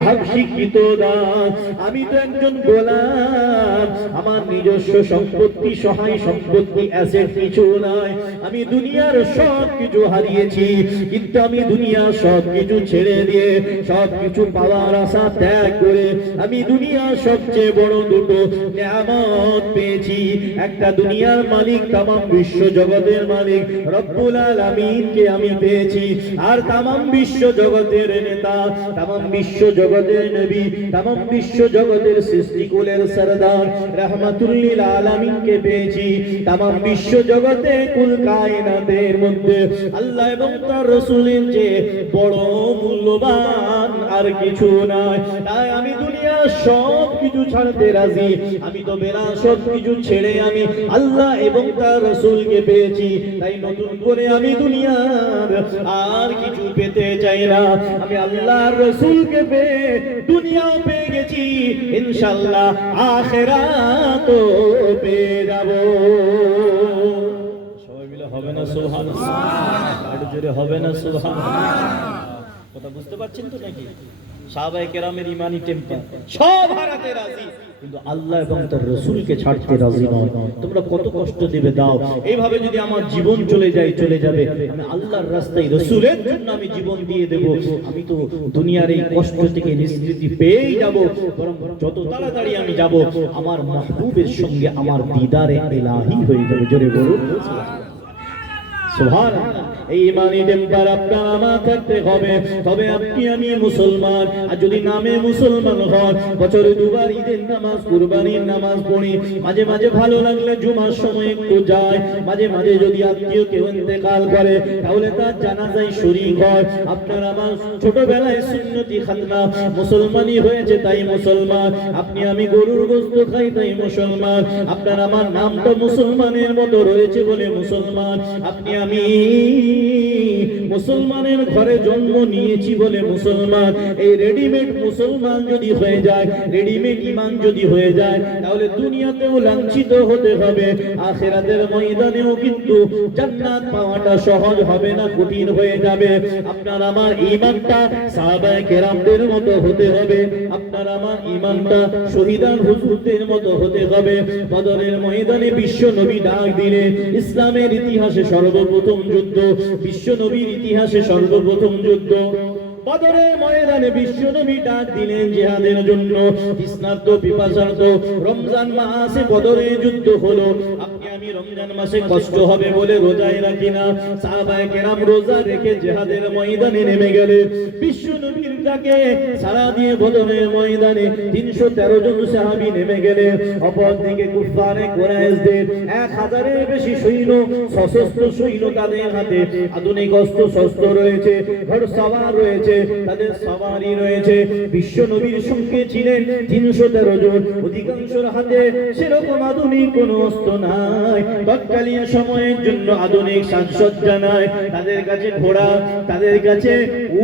শিক্ষিত না, আমি তো একজন গোলাম। আমার নিজস্ব সম্পত্তি, সহায় সম্পত্তি, অ্যাসেট কিছু নাই। আমি দুনিয়ার সব কিছু হারিয়েছি, কিন্তু আমি দুনিয়ার সব কিছু ছেড়ে দিয়ে, সব কিছু পাওয়ার আশা ত্যাগ করে আমি দুনিয়ার সবচেয়ে বড় দুটো নিয়ামত পেয়েছি। একটা দুনিয়ার মালিক, তামাম বিশ্ব জগতের মালিক রব্বুল আলামিনকে আমি পেয়েছি। আর তামাম বিশ্ব জগতের নেতা, তামাম বিশ্ব জগতের নবী, তামাম বিশ্ব জগতের সৃষ্টিকুলের সরদার রাহমাতুল্লিল আলামিনকে পেয়েছি। তামাম বিশ্ব জগতে কুল কায়নাতের মধ্যে আল্লাহ এবং তার রাসূলের যে বড় মূল্যবান আর কিছু নাই। তাই আমি দুনিয়ার সব কিছু ছাড়তে রাজি। আমি তো বেলা সব কিছু ছেড়ে আমি আল্লাহ এবং তার রাসূলকে পেয়েছি। তাই নতুন করে আমি দুনিয়ার আর কিছু পেতে চাই না। আমি আল্লাহর রাসূলকে পেয়ে দুনিয়াও পেয়ে গেছি, ইনশাআল্লাহ আখিরাতও পেয়ে যাব। সবাই মিলে হবে না সুবহানাল্লাহ? একটু জোরে হবে না সুবহানাল্লাহ? কথা বুঝতে পারছেন তো নাকি? সাহাবায়ে কেরামের ঈমানি টেম্পার সব হারাতে রাজি, কিন্তু আল্লাহ এবং তার রাসূলকে ছাড়তে রাজি নয়। তোমরা কত কষ্ট দিবে দাও। এইভাবে যদি আমার জীবন চলে যায়, চলে যাবে। আমি আল্লাহর রাস্তায় রাসূলের জন্য আমি জীবন দিয়ে দেব। আমি তো দুনিয়ার এই কষ্ট থেকে নিষ্কৃতি পেয়েই যাব। বরং যত তাড়াতাড়ি আমি যাব, আমার মাহবুবের সঙ্গে আমার দিদারে ইলাহি হয়ে যাবে। জোরে বলুন সুবহানাল্লাহ। এই ঈমানি টেম্পার আপনার আমার থাকতে হবে। তবে আপনি আমি মুসলমান। আর যদি নামে মুসলমান হন, বছরে দুবার ঈদের নামাজ, কুরবানির নামাজ পড়ি, মাঝে মাঝে ভালো লাগলে জুমার সময় একটু যায়, মাঝে মাঝে যদি আত্মীয় কেউ ইন্তেকাল করে তাহলে তার জানাজায় শরীক হয়। আপনার আমার ছোটবেলায় সুন্নতি খাতনা, মুসলমানই হয়েছে তাই মুসলমান। আপনি আমি গরুর গোশত খাই তাই মুসলমান। আপনার আমার নামটা মুসলমানের মতো রয়েছে বলে মুসলমান। আপনি আমি মুসলমানের ঘরে জন্ম নিয়েছি বলে মুসলমান। এই রেডিমেড মুসলমান যদি হয়ে যায়, রেডিমেড ঈমান যদি হয়ে যায়, তাহলে দুনিয়াতেও লাঞ্ছিত হতে হবে, আখিরাতের ময়দানেও কিন্তু জান্নাত পাওয়াটা সহজ হবে না, কঠিন হয়ে যাবে। আপনার আমার ঈমানটা সাহাবায়ে কেরামদের মতো হতে হবে। আপনার আমার ঈমানটা শহীদান হুজুরদের মতো হতে হবে। বদরের ময়দানে বিশ্ব নবী ডাক দিলেন, ইসলামের ইতিহাসে সর্বপ্রথম যুদ্ধ, বিশ্ব নবীর ইতিহাসে সর্বপ্রথম যুদ্ধ। বদরের ময়দানে বিশ্ব নবী ডাক দিলেন জিহাদের জন্য। তৃষ্ণার্ত পিপাসার্ত রমজান মাসে বদরের যুদ্ধ হলো। আপনি আমি রমজান মাসে কষ্ট হবে বলে রোজাই রাখি না। সাহাবায়ে কেরাম রোজা রেখে জিহাদের ময়দানে নেমে গেলেন। বিশ্ব নবীর ডাকে সাড়া দিয়ে বদরের ময়দানে 313 জন সাহাবী নেমে গেলেন। অপরদিকে কুফারে কুরাইশদের 1000-এর বেশি সৈন্য, সশস্ত্র সৈন্য, তাদের হাতে আধুনিক অস্ত্র শস্ত্র রয়েছে, ঘোড়সওয়ার রয়েছে, তাদের সওয়ারি রয়েছে। বিশ্ব নবীর সঙ্গে ছিলেন 313 জন। অধিকাংশের হাতে সেরকম আধুনিক কোনো অস্ত্র নাই, তৎকালীন সময়ের জন্য আধুনিক সাজসজ্জা নাই। তাদের কাছে ঘোড়া, তাদের কাছে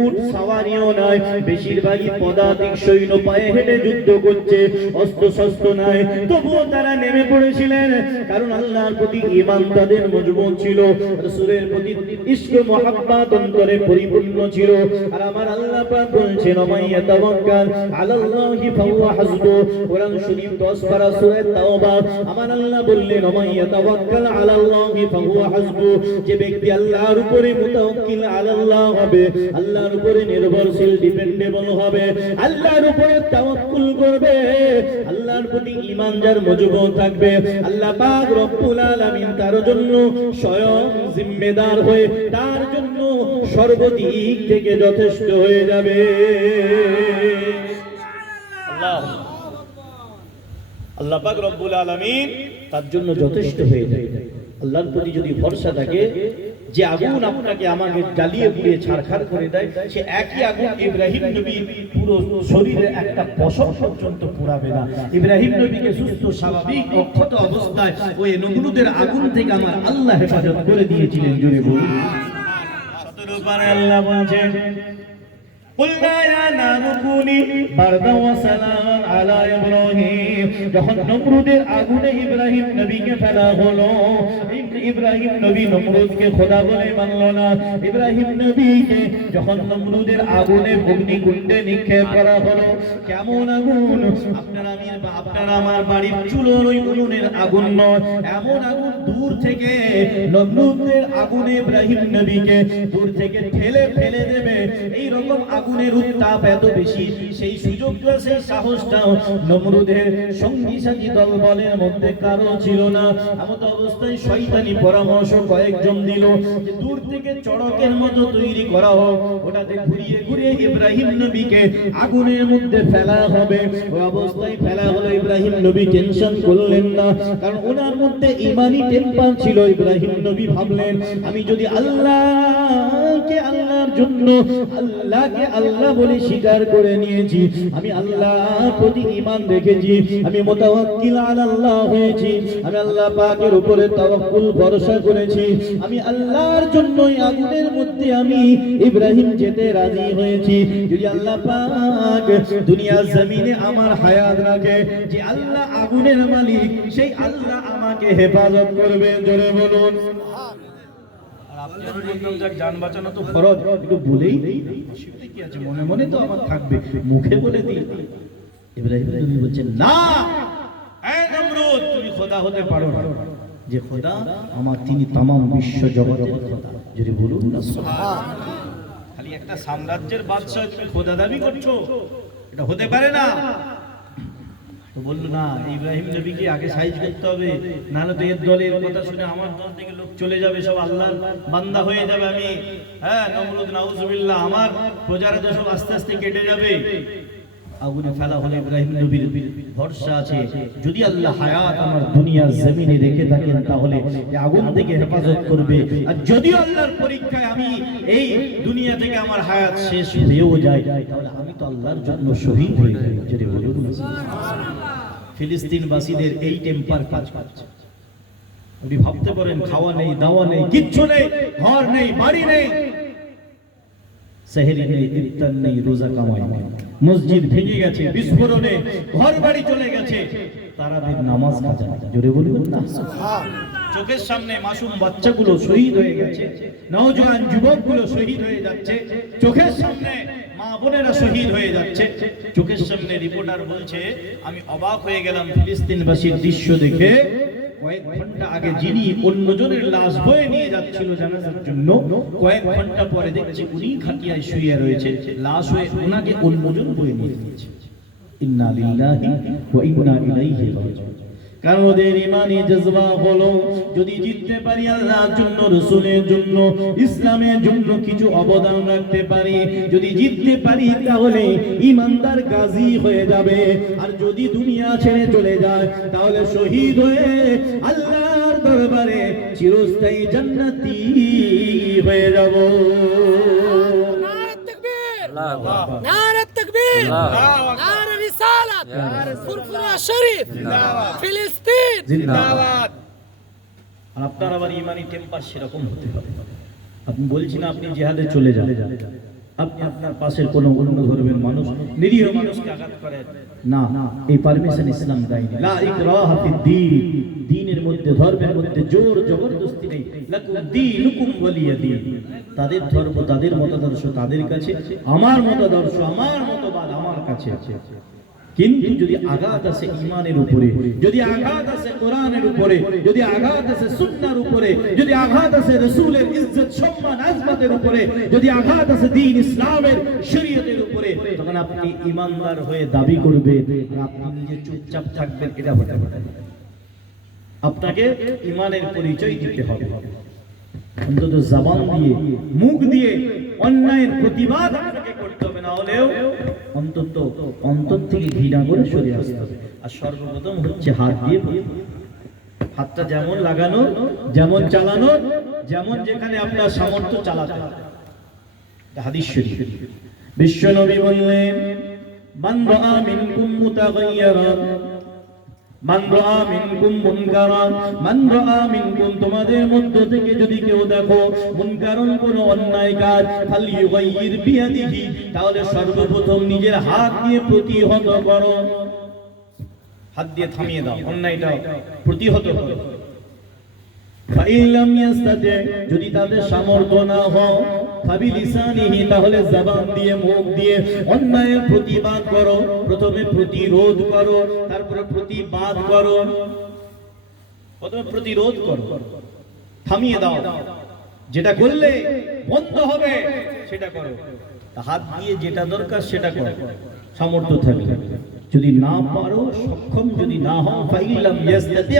উট সওয়ারিও নাই। বেশিরভাগই পদাতিক সৈন্য পায়ে হেঁটে যুদ্ধ করছে, অস্ত্র শস্ত্র নাই। তবুও তারা নেমে পড়েছিলেন, কারণ আল্লাহর প্রতি ঈমান তাদের মজবুত ছিল, রাসূলের প্রতি ইশক মুহাব্বত অন্তরে পরিপূর্ণ ছিল। আর আমার আল্লাহ পাক বলছেন, মাইয়া তাওয়াক্কাল আলাল্লাহি ফাহুয়া হাসবু। কোরআন শরীফ 10 পারা সূরা তাওবা। আমার আল্লাহ বললেন, মাইয়া তাওয়াক্কাল আলাল্লাহি ফাহুয়া হাসবু। যে ব্যক্তি আল্লাহর উপরে মুতাওয়াক্কিল আলাল্লাহ হবে, আল্লাহর উপরে নির্ভরশীল, ডিপেন্ডেবল হবে, আল্লাহর উপরে তাওয়াক্কুল করবে, আল্লাহর প্রতি ঈমান যার মজবুত থাকবে, আল্লাহ পাক রব্বুল আলামিন তার জন্য স্বয়ং জিম্মেদার হয়ে তার জন্য সর্বদিক থেকে যথেষ্ট হয়ে যাবে। আল্লাহ পাক রব্বুল আলামিন তার জন্য যথেষ্ট হয়ে যাবে। আল্লাহর প্রতি যদি ভরসা থাকে, যে আগুন আপনাকে আমাকে জ্বালিয়ে পুড়িয়ে ছারখার করে দেয়, সে একই আগুন ইব্রাহিম নবীর পুরো শরীরে একটা পশম পর্যন্ত পুড়াবে না। ইব্রাহিম নবীকে সুস্থ স্বাভাবিক অক্ষত অবস্থায় ওই নমরুদের আগুন থেকে আমার আল্লাহ হেফাজত করে দিয়েছিলেন। জুড়ে বলুন। 17 পারে আল্লাহ বলেন, قلنا يا نار كوني بردا وسلاما على ইব্রাহিম। যখন নমরুদের আগুনে ইব্রাহিম নবীকে ফেলা হলো, ইব্রাহিম নবী নমরুদকে খোদা বলে মানল না। ইব্রাহিম নবীকে যখন নমরুদের আগুনে অগ্নিকুণ্ডে নিক্ষেপ করা হলো, কেমন আগুন! আপনার আমার বাড়ির চুলোর ওই উনুনের আগুন নয়, এমন আগুন দূর থেকে নমরুদের আগুনে ইব্রাহিম নবীকে দূর থেকে ঠেলে ফেলে দেবে, এই রকম আগুনের উত্তাপ এত বেশি। সেই সুযোগটা, সেই সাহসটাও নমরুদের সঙ্গী সাথী দল বলের মধ্যে কারো ছিল না। এমত অবস্থায় শয়তানি পরামর্শ কয়েকজন দিল যে দূর থেকে চড়কের মতো তৈরি করা হোক, ওটাতে ঘুরিয়ে ঘুরিয়ে ইব্রাহিম নবীকে আগুনের মধ্যে ফেলা হবে। ওই অবস্থায় ফেলা হলো। ইব্রাহিম নবী টেনশন করলেন না, কারণ ওনার মধ্যে ইমানি টেম্পার ছিল। ইব্রাহিম নবী ভাবলেন, আমি যদি আল্লাহকে আল্লাহর জন্য, আল্লাহকে আল্লাহ বলে স্বীকার করে নিয়েছি, আমি আল্লাহর প্রতি ঈমান রেখেছি, আমি মুতাওয়াক্কিল আলাল্লাহ হয়েছি, আমি আল্লাহ পাকের উপরে তাওয়াক্কুল ভরসা করেছি, আমি আল্লাহর জন্যই আগুনের মধ্যে আমি ইব্রাহিম যেতে রাজি হয়েছি। যদি আল্লাহ পাক দুনিয়া জমিনে আমার হায়াত রাখে, যে আল্লাহ আগুনের মালিক, সেই আল্লাহ আমাকে হেফাজত করবে। জোরে বলুন। জান বাঁচানো তো ফরজ, একটু বলেই দেই, অসুবিধা কি আছে? মনে মনে তো আমার থাকবে, মুখে বলে দিই। ইব্রাহিম নবী বলছেন, না, এই নমরুদ, তুমি খোদা হতে পারো না। যে খোদা আমার, তিনি तमाम বিশ্ব জগতের খোদা। যদি বলুন না সুবহান। খালি একটা সাম্রাজ্যের বাদশা তুমি খোদা দাবি করছো, এটা হতে পারে না। তো বললো, না, ইব্রাহিম নবীকে আগে সাইজ করতে হবে, নাহলে তো এর দলের কথা শুনে আমার দল থেকে লোক চলে যাবে, সব আল্লাহর বান্দা হয়ে যাবে আমি। নমরুদ নাউজুবিল্লাহ, আমার প্রজারা তো সব আস্তে আস্তে কেটে যাবে। আগুনে ফেলা হলে ইব্রাহিম নবীর ভরসা আছে, যদি আল্লাহ হায়াত আমার দুনিয়ার জমিনে রেখে থাকেন, তাহলে এই আগুন থেকে হেফাজত করবে। আর যদি আল্লাহর পরীক্ষায় আমি এই দুনিয়া থেকে আমার হায়াত শেষ হয়েও যায়, তাহলে আমি তো আল্লাহর জন্য শহীদ হয়ে যাই। যদি বলুন ফিলিস্তিনবাসীদের এই টেম্পার কাজ করছে। আপনি ভাবতে পারেন, খাওয়া নেই, দাওয়া নেই, কিচ্ছু নেই, ঘর নেই, বাড়ি নেই, সেহরি নেই, ইফতার নেই, রোজা কামাই নেই, মসজিদ ভেঙে গেছে, বিস্ফোরণে ঘর বাড়ি চলে গেছে, তারাবির নামাজ কাজা নেই। জোরে বলুন না সুবহান। চোখের সামনে মাসুম বাচ্চাগুলো শহীদ হয়ে গেছে, নওজোয়ান যুবকগুলো শহীদ হয়ে যাচ্ছে, চোখের সামনে মা বোনেরা শহীদ হয়ে যাচ্ছে, চোখের সামনে। রিপোর্টার বলছে, আমি অবাক হয়ে গেলাম ফিলিস্তিনবাসীর দৃশ্য দেখে। কয়েক ঘন্টা আগে যিনি অন্যজনের লাশ বয়ে নিয়ে যাচ্ছিল জানাজার জন্য, কয়েক ঘন্টা পরে দেখছি উনি খাটিয়ায় শুয়ে রয়েছে, লাশ হয়ে ওনাকে অন্যজন বয়ে নিয়ে যাচ্ছে। ইন্না লিল্লাহি ওয়া ইন্না ইলাইহি রাজিউন। কারণ ওদের ইমানি জজবা হলো, যদি জিততে পারি আল্লাহর জন্য, রাসূলের জন্য, ইসলামের জন্য কিছু অবদান রাখতে পারি, যদি জিততে পারি, তাহলে ইমানদার গাজী হয়ে যাবে। আর যদি দুনিয়া ছেড়ে চলে যায়, তাহলে শহীদ হয়ে আল্লাহর দরবারে চিরস্থায়ী জান্নাতি হয়ে যাব। নারে তাকবীর, নারে তাকবীর, নারে রিসালাত, ফুরফুরা শরীফ, ফিলিস্তিন জিন্দাবাদ। আর আপনার আবার ইমানি টেম্পার সেরকম হতে হবে। আপনি বলছি না আপনি জিহাদে চলে যান, আপনি আপনার পাশের কোনো অন্য ধর্মের মানুষ, নিরীহ মানুষকে আঘাত করেন না, এই পারমিশন ইসলাম দেয়নি। লা ইকরাহা ফিদ্দীন, দ্বীনের মধ্যে, ধর্মের মধ্যে জোর জবরদস্তি নেই। লাকুম দীনুকুম ওয়ালিয়া দীন, তাদের ধর্ম, তাদের মতাদর্শ তাদের কাছে, আমার মতাদর্শ, আমার মতবাদ আমার কাছে আছে। কিন্তু যদি আঘাত আছে ঈমানের উপরে, যদি আঘাত আছে কোরআনের উপরে, যদি আঘাত আছে সুন্নাহর উপরে, যদি আঘাত আছে রাসূলের ইজ্জত সম্মান আজমতের উপরে, যদি আঘাত আছে দ্বীন ইসলামের শরীয়তের উপরে, তখন আপনি ঈমানদার হয়ে দাবি করবেন আর আপনি নিজে চুপচাপ থাকবেন, এটা হতে পারে না। আপনাকে ঈমানের পরিচয় দিতে হবে। অন্তত জবান দিয়ে, মুখ দিয়ে অন্যায়ের প্রতিবাদ আপনাকে করতে হবে, না হলেও অন্তত অন্তর থেকে ঘৃণা করে সরে আসতে হবে। আর সর্বপ্রথম হচ্ছে হাত দিয়ে, হাতটা যেমন লাগানো, যেমন চালানো, যেমন যেখানে আপনার সামর্থ্য চালাতে হবে। হাদিস শরীফ, বিশ্বনবী বললেন, মান রাআ মিনকুম মুতাগায়্যিরান মান রাআ মিনকুম মুনকারান, মান রাআ মিনকুম, তোমাদের মধ্য থেকে যদি কেউ দেখো মুনকারন, কোন অন্যায় কাজ, ফালইয়ুগাইয়ির বিয়াদিহি, তাহলে সর্বপ্রথম নিজের হাত দিয়ে প্রতিহত করো, হাত দিয়ে থামিয়ে দাও, অন্যায়টা প্রতিহত করো। ফাইন লাম ইয়াস্তাতি, যদি তাদের সামর্থ্য না হয়, ফাবিলিসানিহি, তাহলে জবান দিয়ে, মুখ দিয়ে অন্যায়ের প্রতিবাদ করো। প্রথমে প্রতিরোধ করো, তারপরে প্রতিবাদ করো। প্রথমে প্রতিরোধ করো, থামিয়ে দাও, যেটা করলে বন্ধ হবে সেটা করো। হাত দিয়ে যেটা দরকার সেটা করো, সামর্থ্য থাকলে। যদি না পারো, সক্ষম যদি না হও, ফাইলাম ইয়াস্তাতি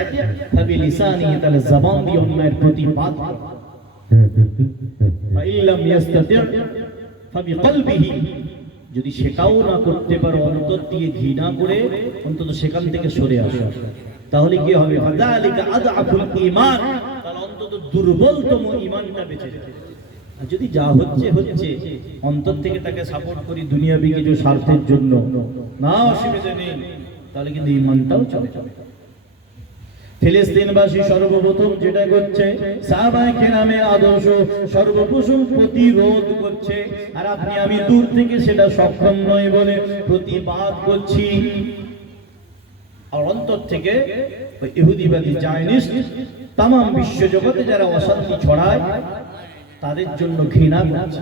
ফাবিলিসানিহি, তাহলে জবান দিয়ে অন্যায়ের প্রতিবাদ করো। ফাইলাম ইয়াস্তাতি ফাবিকলবিহি, যদি সেটাও না করতে পারো, অন্তর দিয়ে ঘৃণা করে অন্তত সেখান থেকে সরে আসো। তাহলে কি হবে? ফাযালিকা আযআফুল ঈমান, তাহলে অন্তত দুর্বলতম ঈমানটা বেঁচে যাবে। আর যদি যা হচ্ছে হচ্ছে, অন্তর থেকে তাকে সাপোর্ট করি দুনিয়াবি কিছু স্বার্থের জন্য, না অসুবিধা নেই, তাহলে কিন্তু ঈমানটাও চলে যাবে। ফিলিস্তিনবাসী সর্বপ্রথম যেটা করছে, সাহাবায়ে কেরামের আদর্শ সর্বপ্রথম প্রতিরোধ করছে, আর আপনি আমি দূর থেকে সেটা সক্ষম নয় বলে প্রতিবাদ করছি। আর অন্তর থেকে ওই ইহুদিবাদী জায়নিস্ট তামাম বিশ্ব জগতে যারা অশান্তি ছড়ায় তাদের জন্য ঘৃণা করছে।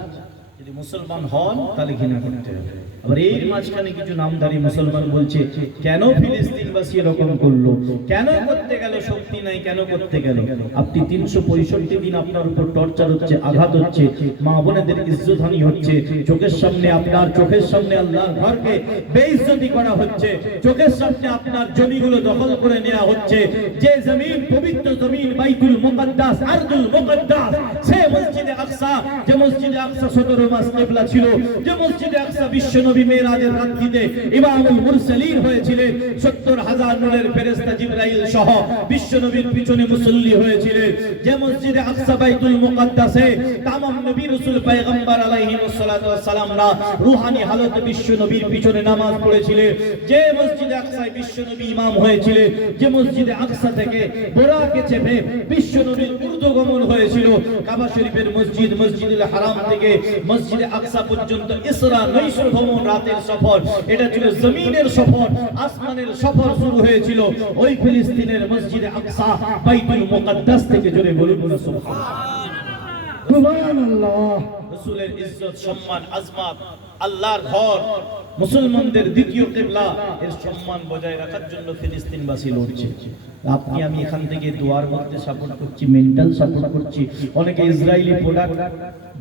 যদি মুসলমান হন তাহলে ঘৃণা করতে হবে। আবার এর মাঝখানে কিছু নামধারী মুসলমান বলছে, কেন ফিলিস্তিনবাসী এরকম করলো, কেন করতে গেল, শক্তি নাই, কেন করতে গেল? আপনি 365 দিন আপনার উপর টর্চার হচ্ছে, আঘাত হচ্ছে, মা বোনেদের ইজ্জতহানি হচ্ছে, চোখের সামনে আপনার, চোখের সামনে আল্লাহর ঘরকে বেইজ্জতি করা হচ্ছে, চোখের সামনে আপনার জমিগুলো দখল করে নেওয়া হচ্ছে। যে জমিন পবিত্র জমিন, বাইতুল মুকাদ্দাস, আরদুল মুকাদ্দাস, সে মসজিদে আকসা, যে মসজিদে আকসা 17 মাস কিবলা ছিল, যে মসজিদে আকসা বিশ্ব নবী মেরাজের রাত্রিতে ইমামুল মুরসালিন হয়েছিলেন, 70,000 নূরের ফেরেশতা জিবরাইল সহ বিশ্ব নবীর পিছনে মুসল্লি হয়েছিলেন, যে মসজিদে আকসা বাইতুল মুকাদ্দাসে তামাম নবী রাসূল পয়গম্বর আলাইহিস সালাতু ওয়াস সালামরা রূহানি হালতে বিশ্ব নবীর পিছনে নামাজ পড়েছিলেন, যে মসজিদে আকসায় বিশ্ব নবী ইমাম হয়েছিলেন, যে মসজিদে আকসা থেকে বোরাকে চেপে বিশ্ব নবীর ঊর্ধ্বগমন হয়েছিল, কাবা শরীফের মসজিদ, মসজিদুল হারাম থেকে মসজিদে আকসা পর্যন্ত ইসরা নৈশ ভ্রমণ, রাতের সফর, এটা ছিল জমিনের সফর, আসমানের সফর শুরু হয়েছিল ওই ফিলিস্তিনের মসজিদে আকসা বাইতুল মুকাদ্দাস থেকে। জোরে বলুন সুবহানাল্লাহ। সুবহানাল্লাহ। রাসূলের ইজ্জত, সম্মান, আজমত, আল্লাহর ঘর, মুসলমানদের দ্বিতীয় কিবলা, এর সম্মান বজায় রাখার জন্য ফিলিস্তিনবাসী লড়ছে। আপনি আমি এখান থেকে দোয়ার মধ্যে সাপোর্ট করছি, মেন্টাল সাপোর্ট করছি, অনেকে ইসরায়েলি প্রোডাক্ট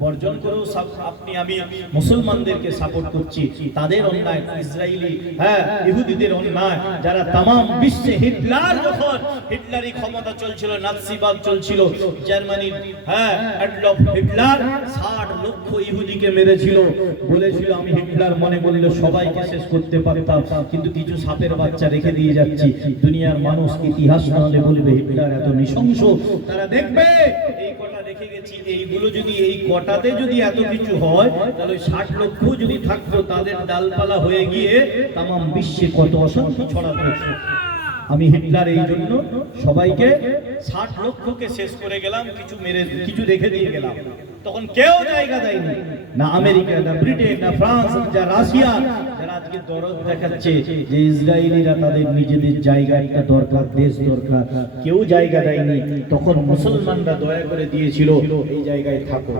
বর্জন করেও আপনি আমি মুসলমানদেরকে সাপোর্ট করছি। তাদের অন্যায়, ইসরায়েলি ইহুদিদের অন্যায়, যারা তামাম বিশ্বে হিটলার, যখন হিটলারি ক্ষমতা চলছিল, নাৎসিবাদ চলছিল, জার্মানির অ্যাডলফ হিটলার 60 লক্ষ ইহুদিকে মেরেছিল, বলেছিল আমি হিটলার মনে করলে সবাইকে শেষ করতে পারতাম, কিন্তু কিছু সাপের বাচ্চা রেখে দিয়ে যাচ্ছি। দুনিয়ার মানুষ ইতিহাস না হলে বলবে হিটলার এত নৃশংস, তারা দেখবে এই কটা রেখে গেছি, এইগুলো যদি, এই কটাতে যদি এত কিছু হয়, তাহলে 60 লক্ষ যদি থাকতো, তাদের ডালপালা হয়ে গিয়ে তামাম বিশ্বে কত অশান্তি ছড়াতো। আমি হিটলার এই জন্য সবাইকে 60 লক্ষকে শেষ করে গেলাম, কিছু মেরে, কিছু রেখে দিয়ে গেলাম। তখন কেউ জায়গা দেয়নি, না আমেরিকা, না ব্রিটেন, না ফ্রান্স, না রাশিয়া, যারা আজকে দরদ দেখাচ্ছে যে ইসরায়েলিরা তাদের নিজেদের জায়গা, একটা দরকার, দেশ দরকার, কেউ জায়গা দেয়নি। তখন মুসলমানরা দয়া করে দিয়েছিল, এই জায়গায় থাকো,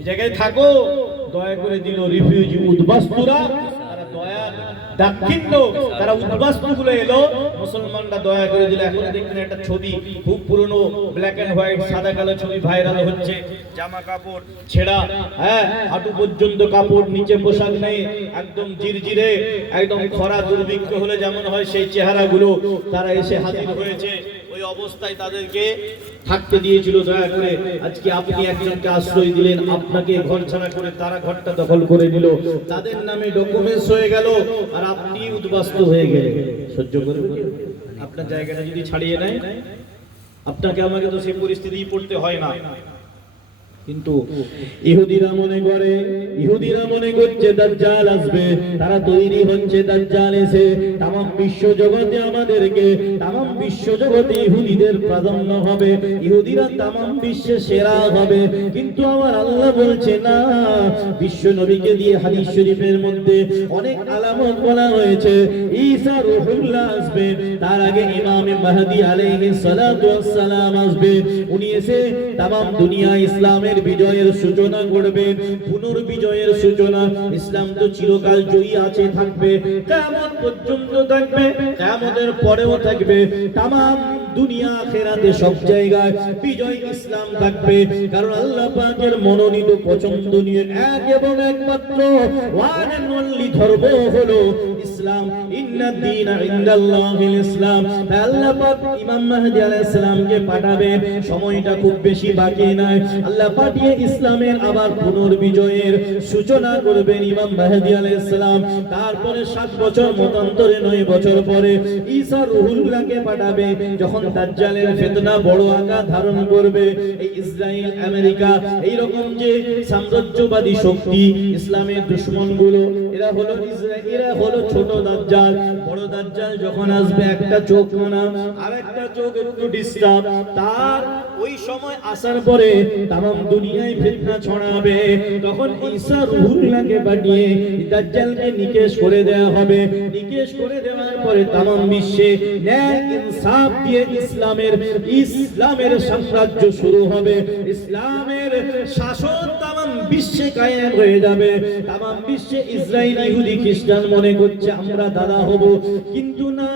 এই জায়গায় থাকো, দয়া করে দিল রিফিউজি উদ্বাস্তুরা, তারা দয়ার দাক্ষিণ্য, তারা উদ্বাস্তুগুলো এলো, মুসলমানরা দয়া করে দিল। এখন দেখবেন একটা ছবি খুব পুরনো, ব্ল্যাক এন্ড হোয়াইট, সাদা কালো ছবি ভাইরাল হচ্ছে, জামা কাপড় ছেঁড়া, হাঁটু পর্যন্ত কাপড়, নিচে পোশাক নেই, একদম জিরজিরে, একদম খরা দুর্ভিক্ষ হলে যেমন হয় সেই চেহারাগুলো তারা এসে হাজির হয়েছে। ওই অবস্থায় তাদেরকে থাকতে দিয়েছিল দয়া করে। আজকে আপনি একজনকে আশ্রয় দিলেন, আপনাকে ঘর ছাড়া করে তারা ঘরটা দখল করে নিল, তাদের নামে ডকুমেন্টস হয়ে গেল, আর আপনি উদ্বাস্তু হয়ে গেলেন। সহ্য করবেন? আপনার জায়গাটা যদি ছাড়িয়ে নেয়, আপনাকে আমাকে তো সেই পরিস্থিতি পড়তে হয় না। কিন্তু ইহুদিরা মনে করছে দাজ্জাল আসবে, তারা তৈরি হচ্ছে দাজ্জাল এসে তাম বিশ্ব জগতে আমাদেরকে, তাম বিশ্ব জগতে ইহুদিদের প্রাধান্য হবে, ইহুদিরা তাম বিশ্বে সেরা হবে। কিন্তু আমার আল্লাহ বলছে না, বিশ্ব নবীকে দিয়ে হাদিস শরীফের মধ্যে অনেক আলামত বলা হয়েছে ঈসা রূহুল্লাহ আসবে, তার আগে ইমাম মাহদী আলাইহিস সালাতু ওয়াস সালাম আসবে, উনি এসে তাম দুনিয়া ইসলামের বিজয়ের সূচনা করবে, পুনর্বিজয়ের সূচনা। ইসলাম তো চিরকাল জয়ী আছে, থাকবে, কিয়ামত পর্যন্ত থাকবে, কিয়ামতের পরেও থাকবে, তামাম দুনিয়া আখিরাতে সব জায়গায় বিজয় ইসলাম থাকবে। কারণ আল্লাহ পাকের মনোনীত পছন্দনীয় এক এবং একমাত্র ওয়ান এন্ড অনলি ধর্ম হলো ইসলাম। ইন্নাদ দীনা ইনদাল্লাহিল ইসলাম। আল্লাহ পাক ইমাম মাহদী আলাইহিস সালামকে পাঠাবেন, সময়টা খুব বেশি বাকি নাই। আল্লাহ পাঠিয়ে ইসলামের আবার পুনর্বিজয়ের সূচনা করবেন ইমাম মাহদী আলাইহিস সালাম। তারপরে 7 বছর মতান্তরে 9 বছর পরে ঈসা রূহুল্লাহকে পাঠাবে। যখন দাজ্জালের ফিতনা বড় আকার ধারণ করবে, এই ইসরায়েল আমেরিকা এই রকম যে সাম্রাজ্যবাদী শক্তি, ইসলামের দুশমনগুলো, এরা হলো ছোট দাজ্জাল। বড় দাজ্জাল যখন আসবে, একটা চোখ কানা আর একটা চোখ একটু ডিস্টার্ব, তার ওই সময় আসার পরে তামাম দুনিয়ায় ফিতনা ছড়াবে। তখন ঈসা রূহুল্লাহকে পাঠিয়ে দাজ্জালকে নিকেশ করে দেওয়া হবে। নিকেশ করে দেওয়ার পরে তামাম বিশ্বে ন্যায় ইনসাফ দিয়ে ইসলামের সাম্রাজ্য শুরু হবে, ইসলামের শাসন তামাম বিশ্বে কায়েম হয়ে যাবে। তামাম বিশ্বে ইসরায়েল ইহুদি খ্রিস্টান মনে করছে আমরা দাদা হব, কিন্তু না,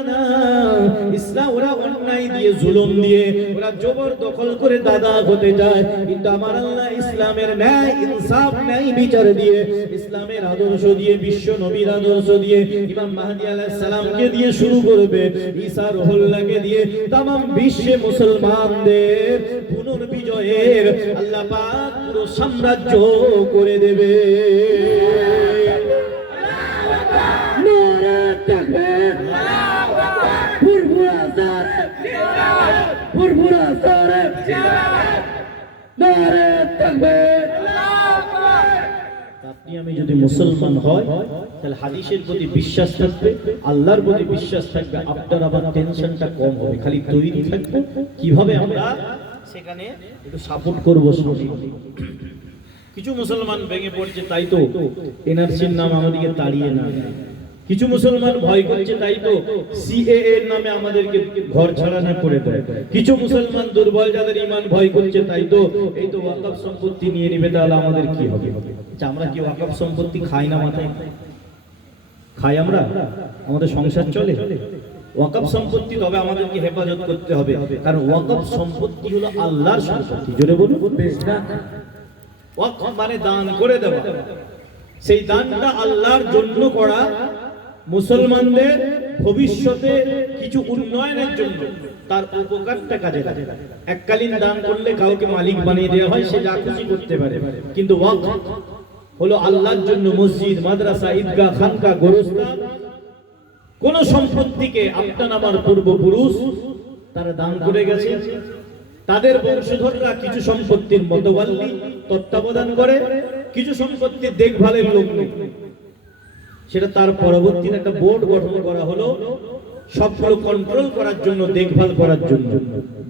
ইসলাম ওরা অন্যায় দিয়ে, জুলুম দিয়ে, ওরা জবরদখল করে দাদা হতে যায়। কিন্তু আমার আল্লাহ ইসলামের ন্যায় ইনসাফ, ন্যায় বিচার দিয়ে, ইসলামের আদর্শ দিয়ে, বিশ্ব নবীর আদর্শ দিয়ে, ইমাম মাহদী আলাইহিস সালামকে দিয়ে শুরু করবে, ঈসা রূহুল্লাহকে দিয়ে তামাম বিশ্বে মুসলমানদের পুনর্বিজয়ের আল্লাহ পাক পুরো সাম্রাজ্য করে দেবে। নারে তাকবীর, ফুরফুরা সারে, নারে তাকবীর। আপনি আমি যদি মুসলমান হয়, তাহলে হাদিসের প্রতি বিশ্বাস থাকবে, আল্লাহর প্রতি বিশ্বাস থাকবে, আপনার আবার টেনশনটা কম হবে। খালি তৈরি থাকবে কিভাবে আমরা সেখানে একটু সাপোর্ট করবো। কিছু মুসলমান ভেঙে পড়ছে, তাই তো এনআরসির নাম আমাদেরকে তাড়িয়ে না। কিছু মুসলমান ভয় করছে, তাই তো সিএএ এর নামে আমাদেরকে ঘর ছাড়ানো করে দেয়। কিছু মুসলমান দুর্বল, যাদের ঈমান ভয় করছে, তাই তো এই তো ওয়াকফ সম্পত্তি নিয়ে নেবে, তাহলে আমাদের কি হবে? আমরা কি ওয়াকফ সম্পত্তি খাই না? মাথায় খাই আমরা? আমাদের সংসার চলে? ওয়াকফ সম্পত্তি তবে আমাদেরকে হেফাজত করতে হবে, কারণ ওয়াকফ সম্পত্তি হলো আল্লাহর সম্পত্তি। জোরে বলুন। ওয়াকফ মানে দান করে দেওয়া, সেই দানটা আল্লাহর জন্য করা, মুসলমানদের ভবিষ্যতে কিছু উন্নয়নের জন্য, তার উপকারটা কাজে লাগে। এককালীন দান করলে কাউকে মালিক বানিয়ে দেওয়া হয়, সে যা খুশি করতে পারে। কিন্তু ওয়াকফ হলো আল্লাহর জন্য, মসজিদ, মাদ্রাসা, ঈদগাহ, খানকা, গোরস্থান, কোন সম্পত্তিকে আপনার আমার পূর্বপুরুষ তারা দান করে গেছে, তাদের বংশধররা কিছু সম্পত্তির মতওয়াল্লি, তত্ত্বাবধান করে, কিছু সম্পত্তির দেখভালের লোক নেই, সেটা তার পরবর্তীতে একটা বোর্ড গঠন করা হলো সবগুলো কন্ট্রোল করার জন্য, দেখভাল করার জন্য।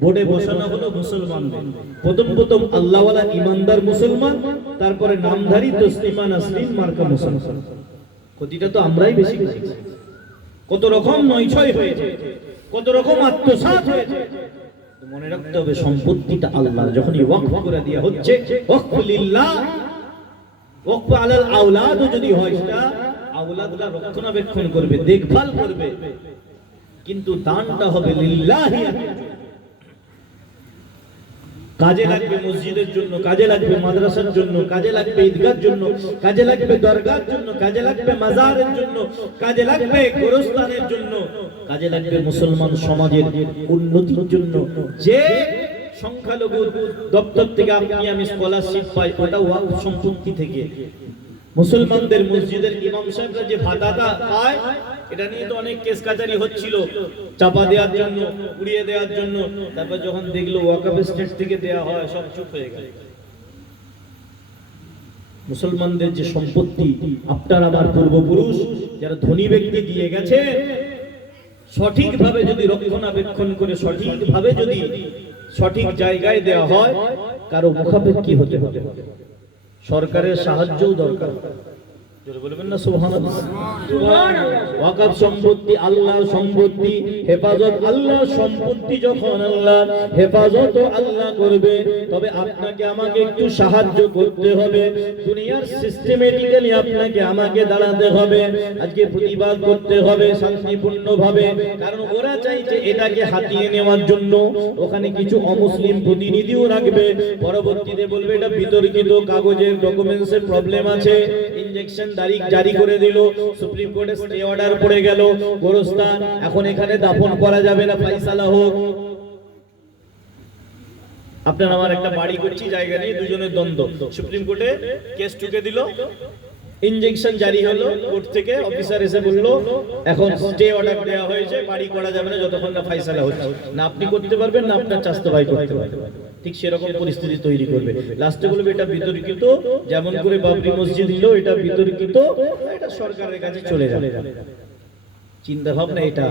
বোর্ডে বসানো হলো মুসলমানদের, প্রথম আল্লাহওয়ালা ইমানদার মুসলমান, তারপরে নামধারী তসলিমা নাসরিন মার্কা মুসলমান। ক্ষতিটা তো আমরাই বেশি করেছি। কত রকম নয়ছয় হয়েছে, কত রকম আত্মসাৎ হয়েছে। মনে রাখতে হবে সম্পত্তিটা আল্লাহ। যখন ওয়াকফ করে দেয়া হচ্ছে, ওয়াকফ লিল্লাহ, ওয়াকফ আলাল আওলাদ যদি হয়, সেটা আওলাদরা রক্ষণাবেক্ষণ করবে, দেখভাল করবে, কিন্তু দানটা হবে লিল্লাহি। কাজে লাগবে মসজিদের জন্য, কাজে লাগবে মাদ্রাসার জন্য, কাজে লাগবে ঈদগাহর জন্য, কাজে লাগবে দরগার জন্য, কাজে লাগবে মাজারের জন্য, কাজে লাগবে গোরস্থানের জন্য, কাজে লাগবে মুসলমান সমাজের উন্নতির জন্য। যে সংখ্যালঘু দপ্তর থেকে আপনি আমি স্কলারশিপ পাই, ওটা ওয়াকফ সম্পত্তি থেকে। মুসলমানদের মসজিদের ইমাম সাহেবরা যে ভাতাটা পায়, এটা নিয়ে তো অনেক কেস কাচারি হচ্ছিল, চাপা দেওয়ার জন্য, উড়িয়ে দেওয়ার জন্য। তারপর যখন দেখলো ওয়াকফ স্টেট থেকে দেওয়া হয়, সব চুপ হয়ে গেল। মুসলমানদের যে সম্পত্তি আপনার আমার পূর্বপুরুষ যারা ধনী ব্যক্তি দিয়ে গেছে, সঠিকভাবে যদি রক্ষণাবেক্ষণ করে সঠিকভাবে যদি সঠিক জায়গায় দেওয়া হয়, কারো মুখাপেক্ষী হতে হবে, সরকারের সাহায্যও দরকার। বলবেন না সুবহানাল্লাহ। ওয়াকফ সম্পত্তি আল্লাহর সম্পত্তি, হেফাজত আল্লাহর সম্পত্তি। যখন আল্লাহ হেফাজত আল্লাহ করবে, তবে আপনাকে আমাকে একটু সাহায্য করতে হবে। দুনিয়ার সিস্টেমেটিক্যালি আপনাকে আমাকে দাঁড়াতে হবে, আজকে প্রতিবাদ করতে হবে শান্তিপূর্ণভাবে। কারণ ওরা চাইছে এটাকে হাতিয়ে নেওয়ার জন্য, ওখানে কিছু অমুসলিম প্রতিনিধিও রাখবে। পরবর্তীতে বলবে এটা বিতর্কিত, কাগজের ডকুমেন্টসের প্রবলেম আছে, ইনজেকশন তারিখ জারি করে দিল, সুপ্রিম কোর্টে স্টে অর্ডার পড়ে গেল, গোরস্থান এখন এখানে দাফন করা যাবে না, ফয়সালা হোক। আপনার আমার একটা বাড়ি করছি, জায়গা নিয়ে দুজনের দ্বন্দ্ব, সুপ্রিম কোর্টে কেস ঠুকে দিল, ইনজেকশন জারি হলো, কোর্ট থেকে অফিসার এসে বলল এখন স্টে অর্ডার দেওয়া হয়েছে, বাড়ি করা যাবে না যতক্ষণ না ফয়সালা হচ্ছে। না আপনি করতে পারবেন না আপনার চাচাতো ভাই করতে পারবে। ঠিক সেরকম পরিস্থিতি তৈরি করবে। লাস্টে বলবে এটা বিতর্কিত, যেমন করে বাবরি মসজিদ হলো এটা বিতর্কিত, এটা সরকারের কাছে চলে যাবে। চিন্তা ভাবনা এটা।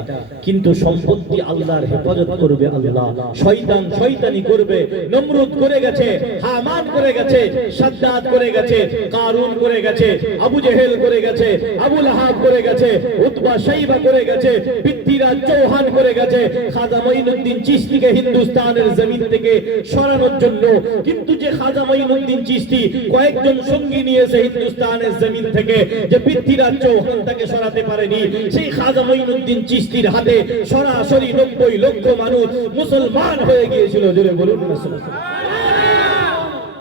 কিন্তু সম্পত্তি আল্লাহর হেফাজত করবে আল্লাহ। শয়তান শয়তানি করবে। নমরুদ করে গেছে, হামান করে গেছে, সাদ্দাত করে গেছে, কারুন করে গেছে, আবু জেহেল করে গেছে, আবু লাহাব করে গেছে, উতবা শাইবা করে গেছে, পৃথ্বীরাজ চৌহান করে গেছে খাজা মঈনুদ্দিন চিশতিকে হিন্দুস্তানের জমিন থেকে সরানোর জন্য। কিন্তু যে খাজা মঈনুদ্দিন চিশতি কয়েকজন সঙ্গী নিয়েছে হিন্দুস্তানের জমিন থেকে, যে পৃথ্বীরাজ চৌহান তাকে সরাতে পারেনি, সেই খাজা মঈনুদ্দিন চিশতির হাতে সরাসরি 90 লক্ষ মানুষ মুসলমান হয়ে গিয়েছিল। জোরে বলুন না সুবহানাল্লাহ।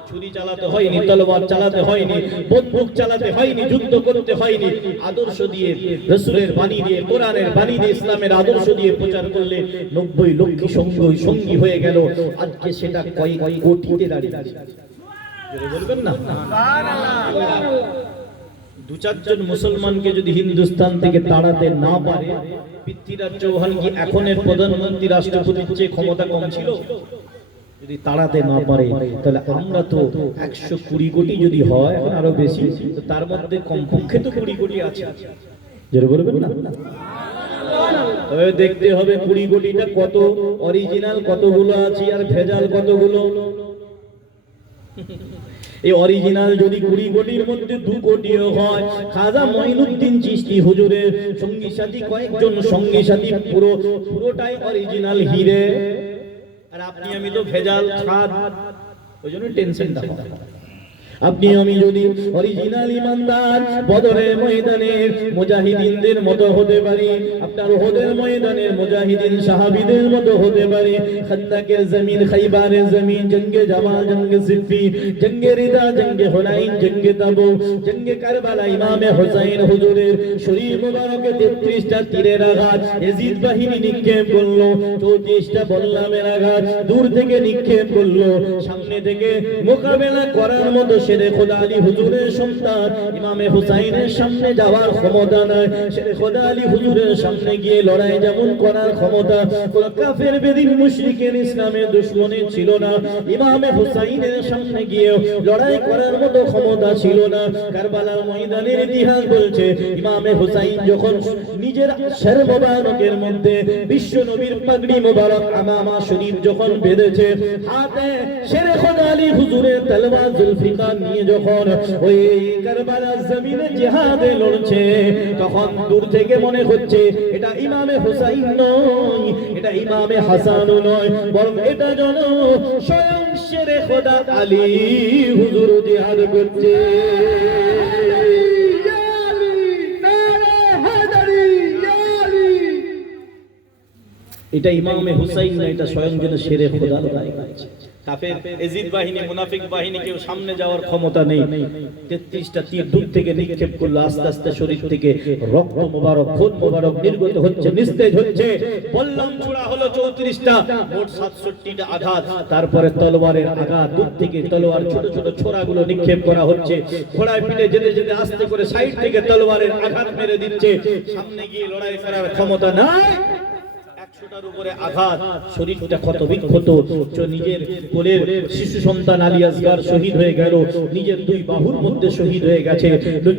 ছুরি চালাতে হয়নি, তলোয়ার চালাতে হয়নি, বন্দুক চালাতে হয়নি, যুদ্ধ করতে হয়নি। আদর্শ দিয়ে, রাসূলের বাণী দিয়ে, কোরআনের বাণী দিয়ে, ইসলামের আদর্শ দিয়ে প্রচার করলে 90 লক্ষ সঙ্গী হয়ে গেল। আজকে সেটা কয়েক কোটিতে দাঁড়িয়ে আছে। জোরে বলবেন না সুবহানাল্লাহ। দু চারজন মুসলমানকে যদি হিন্দুস্তান থেকে তাড়াতে না পারে, পৃথ্বীরাজ চৌহান কি এখনের প্রধানমন্ত্রী রাষ্ট্রপতির চেয়ে ক্ষমতা কম ছিল? যদি তাড়াতে না পারে, তাহলে আমরা তো 120 কোটি যদি হয়, এখন আরো বেশি, তো তার মধ্যে কমপক্ষে তো 20 কোটি আছে। যেটা বলবেন না, তবে দেখতে হবে 20 কোটিটা কত অরিজিনাল কতগুলো আছে আর ভেজাল কতগুলো। এই অরিজিনাল যদি 20 কোটির মধ্যে 2 কোটিও হয়, খাজা মঈনুদ্দিন চিশতি হুজুরের সঙ্গী সাথী কয়েকজন সঙ্গী সাথী পুরোটাই অরিজিনাল হিরে, আর আপনি আমি তো ভেজাল খাদ, ওইজন্য টেনশনটা হয়। আপনি আমি যদি অরিজিনাল ইমানদার বদরের ময়দানের মুজাহিদিনদের মতো হতে পারি, আপনার উহুদের ময়দানের মুজাহিদিন সাহাবীদের মতো হতে পারি, খান্দাকের জমিন, খাইবারের জমিন, জঙ্গে জামাল, জঙ্গে সিফফিন, জঙ্গে রিদা, জঙ্গে হুনাইন, জঙ্গে তাবুক, জঙ্গে কারবালা, ইমামে হুসাইন হুজুরের শরীর মুবারকে 33টা তীরের আঘাত ইয়াজিদ বাহিনী নিক্ষেপ করলো, 34টা বল্লামের আঘাত দূর থেকে নিক্ষেপ করলো, সামনে থেকে মোকাবেলা করার মতো শেরে খোদা আলী হুজুরের সন্তান ইমামে হুসাইনের সামনে যাওয়ার ক্ষমতা নাই। শেরে খোদা আলী হুজুরের সামনে গিয়ে লড়াই যেমন করার ক্ষমতা কোন কাফের বেদিন মুশরিকের ইসলামের দুশমনের ছিল না, ইমামে হুসাইনের সামনে গিয়ে লড়াই করার মতো ক্ষমতা ছিল না। কারবালার ময়দানের ইতিহাস বলছে, ইমামে হুসাইন যখন নিজের শের মোবারকের মধ্যে বিশ্ব নবীর পাগড়ি মোবারক আমামা শরীফ যখন বেঁধেছে, হাতে শেরে খোদা আলী হুজুরের তলোয়ার জুলফিকার নিয়ে যখন ওই কারবালার জমিনে জিহাদে লড়ছে, তখন দূর থেকে মনে হচ্ছে এটা ইমামে হুসাইন নয়, এটা ইমামে হাসানও নয়, বরং এটা যেন স্বয়ং শেরে খোদা আলী হুজুর জিহাদ করছে। এটা ইমামে হুসাইন না, এটা স্বয়ং যেন শেরে খোদা লড়াই করছে। কাফের ইয়াজিদ বাহিনী, মুনাফিক বাহিনী কেউ সামনে যাওয়ার ক্ষমতা নেই। 33টা তীর দূর থেকে নিক্ষেপ করলো, আস্তে আস্তে শরীর থেকে রক্ত মোবারক, খুন মোবারক নির্গত হচ্ছে, নিস্তেজ হচ্ছে। বল্লম ছোড়া হলো 34টা, মোট 67টা আঘাত। তারপরে তলোয়ারের আঘাত, দূর থেকে তলোয়ার ছোট ছোট ছোরাগুলো নিক্ষেপ করা হচ্ছে। ঘোড়ায় পিঠে যেতে যেতে আস্তে করে সাইড থেকে তলোয়ারের আঘাত মেরে দিচ্ছে। সামনে গিয়ে লড়াই করার ক্ষমতা নাই। 100টার উপরে আঘাত, শরীরটা ক্ষত বিক্ষত, নিজের কোলের শিশু সন্তান আলী আসগার শহীদ হয়ে গেল, নিজের দুই বাহুর মধ্যে শহীদ হয়ে গেছে,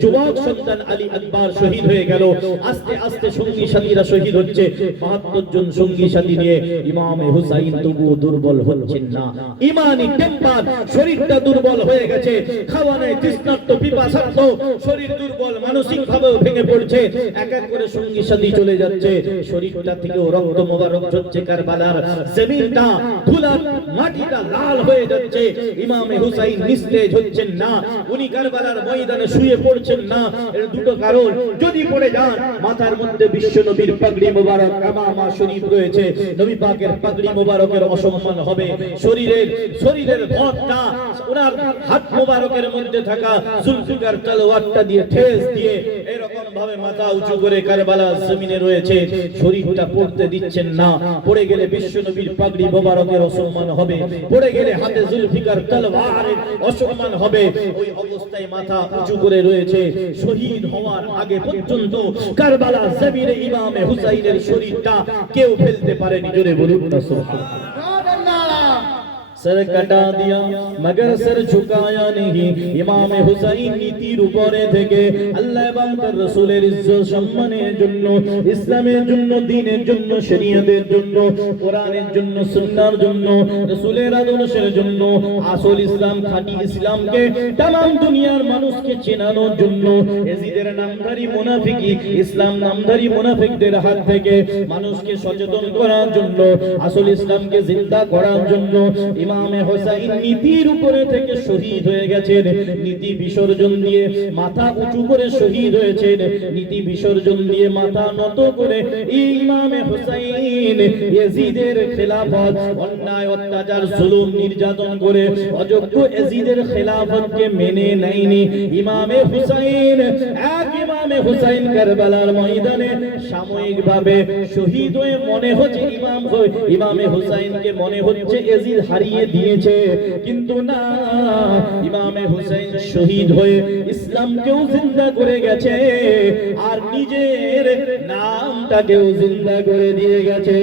যুবক সন্তান আলী আকবর শহীদ হয়ে গেল। আস্তে আস্তে সঙ্গী সাথীরা শহীদ হচ্ছে। ৭২ জন সঙ্গী সাথী নিয়ে ইমামে হুসাইন তবুও দুর্বল হচ্ছেন না। ইমানি টেম্পার, শরীরটা দুর্বল হয়ে গেছে, খাওয়া নেই, তৃষ্ণার্ত, পিপাসার্ত, শরীর দুর্বল, মানসিক ভাবেও ভেঙে পড়ছে। এক এক করে সঙ্গী সাথী চলে যাচ্ছে, শরীরটা থেকেও রক্ত মোবারক ঝরছে। কারবালার জমিনটা, ধুলার মাটিটা লাল হয়ে যাচ্ছে। ইমামে হুসাইন নিস্তেজ হচ্ছেন না, উনি কারবালার ময়দানে শুয়ে পড়ছেন না। এর দুটো কারণ, যদি পড়ে যান মাথার মধ্যে বিশ্ব নবীর পাগড়ি মোবারক ইমামা শরীফ রয়েছে, নবী পাকের পাগড়ি মোবারকের অসম্মান হবে। শরীরের ভরটা ওনার হাত মোবারকের মধ্যে থাকা জুলফিকার তলোয়ারটা দিয়ে ঠেস দিয়ে এরকম ভাবে মাথা উঁচু করে কারবালার জমিনে রয়েছে, শরীরটা পড়তে দিচ্ছেন না। পড়ে গেলে বিশ্ব নবীর পাগড়ি মোবারকের অসম্মান হবে, পড়ে গেলে হাতে জুলফিকার তলোয়ারের অসম্মান হবে। ওই অবস্থায় মাথা উঁচু করে রয়েছে। শহীদ হওয়ার আগে পর্যন্ত কারবালার জমিনে ইমামে হুসাইনের শরীরটা কেউ ফেলতে পারেনি। জোরে বলুন না সুবহানাল্লাহ। सर कटा दिया मगर सर झुकाया नहीं। ইমাম হুসাইন নীতির উপরে থেকে আল্লাহ এবং তার রাসূলের ইজ্জত সম্মানের জন্য, ইসলামের জন্য, দ্বীনের জন্য, শরীয়তের জন্য, কোরআনের জন্য, সুন্নাহর জন্য, রাসূলের আদর্শের জন্য, আসল ইসলাম, খাঁটি ইসলামকে तमाम দুনিয়ার মানুষকে চেনানোর জন্য ইয়াজিদের নামধারী মুনাফিকি, ইসলাম নামধারী মুনাফিকদের হাত থেকে মানুষকে সচেতন করার জন্য, আসল ইসলামকে জিন্দা করার জন্য ইমামে হুসাইন নীতির উপরে থেকে শহীদ হয়ে গেছেন। নীতি বিসর্জন দিয়ে মাথা উঁচু করে শহীদ হয়েছেন। নীতি বিসর্জন দিয়ে মাথা নত করে ইমামে হুসাইন ইয়াজিদের খেলাফত, অন্যায় অত্যাচার জুলুম নির্যাতন করে অযোগ্য ইয়াজিদের খেলাফতকে মেনে নেয়নি। ইমামে হুসাইন কারবালার ময়দানে সাময়িকভাবে শহীদ হয়ে মনে হচ্ছে ইমামে হুসাইনকে মনে হচ্ছে ইয়াজিদ হারিয়ে দিয়েছে, কিন্তু না, ইমামে হুসাইন শহীদ হয়ে ইসলামকেও জিন্দা করে গেছে আর নিজের নামটাকেও জিন্দা করে দিয়ে গেছে।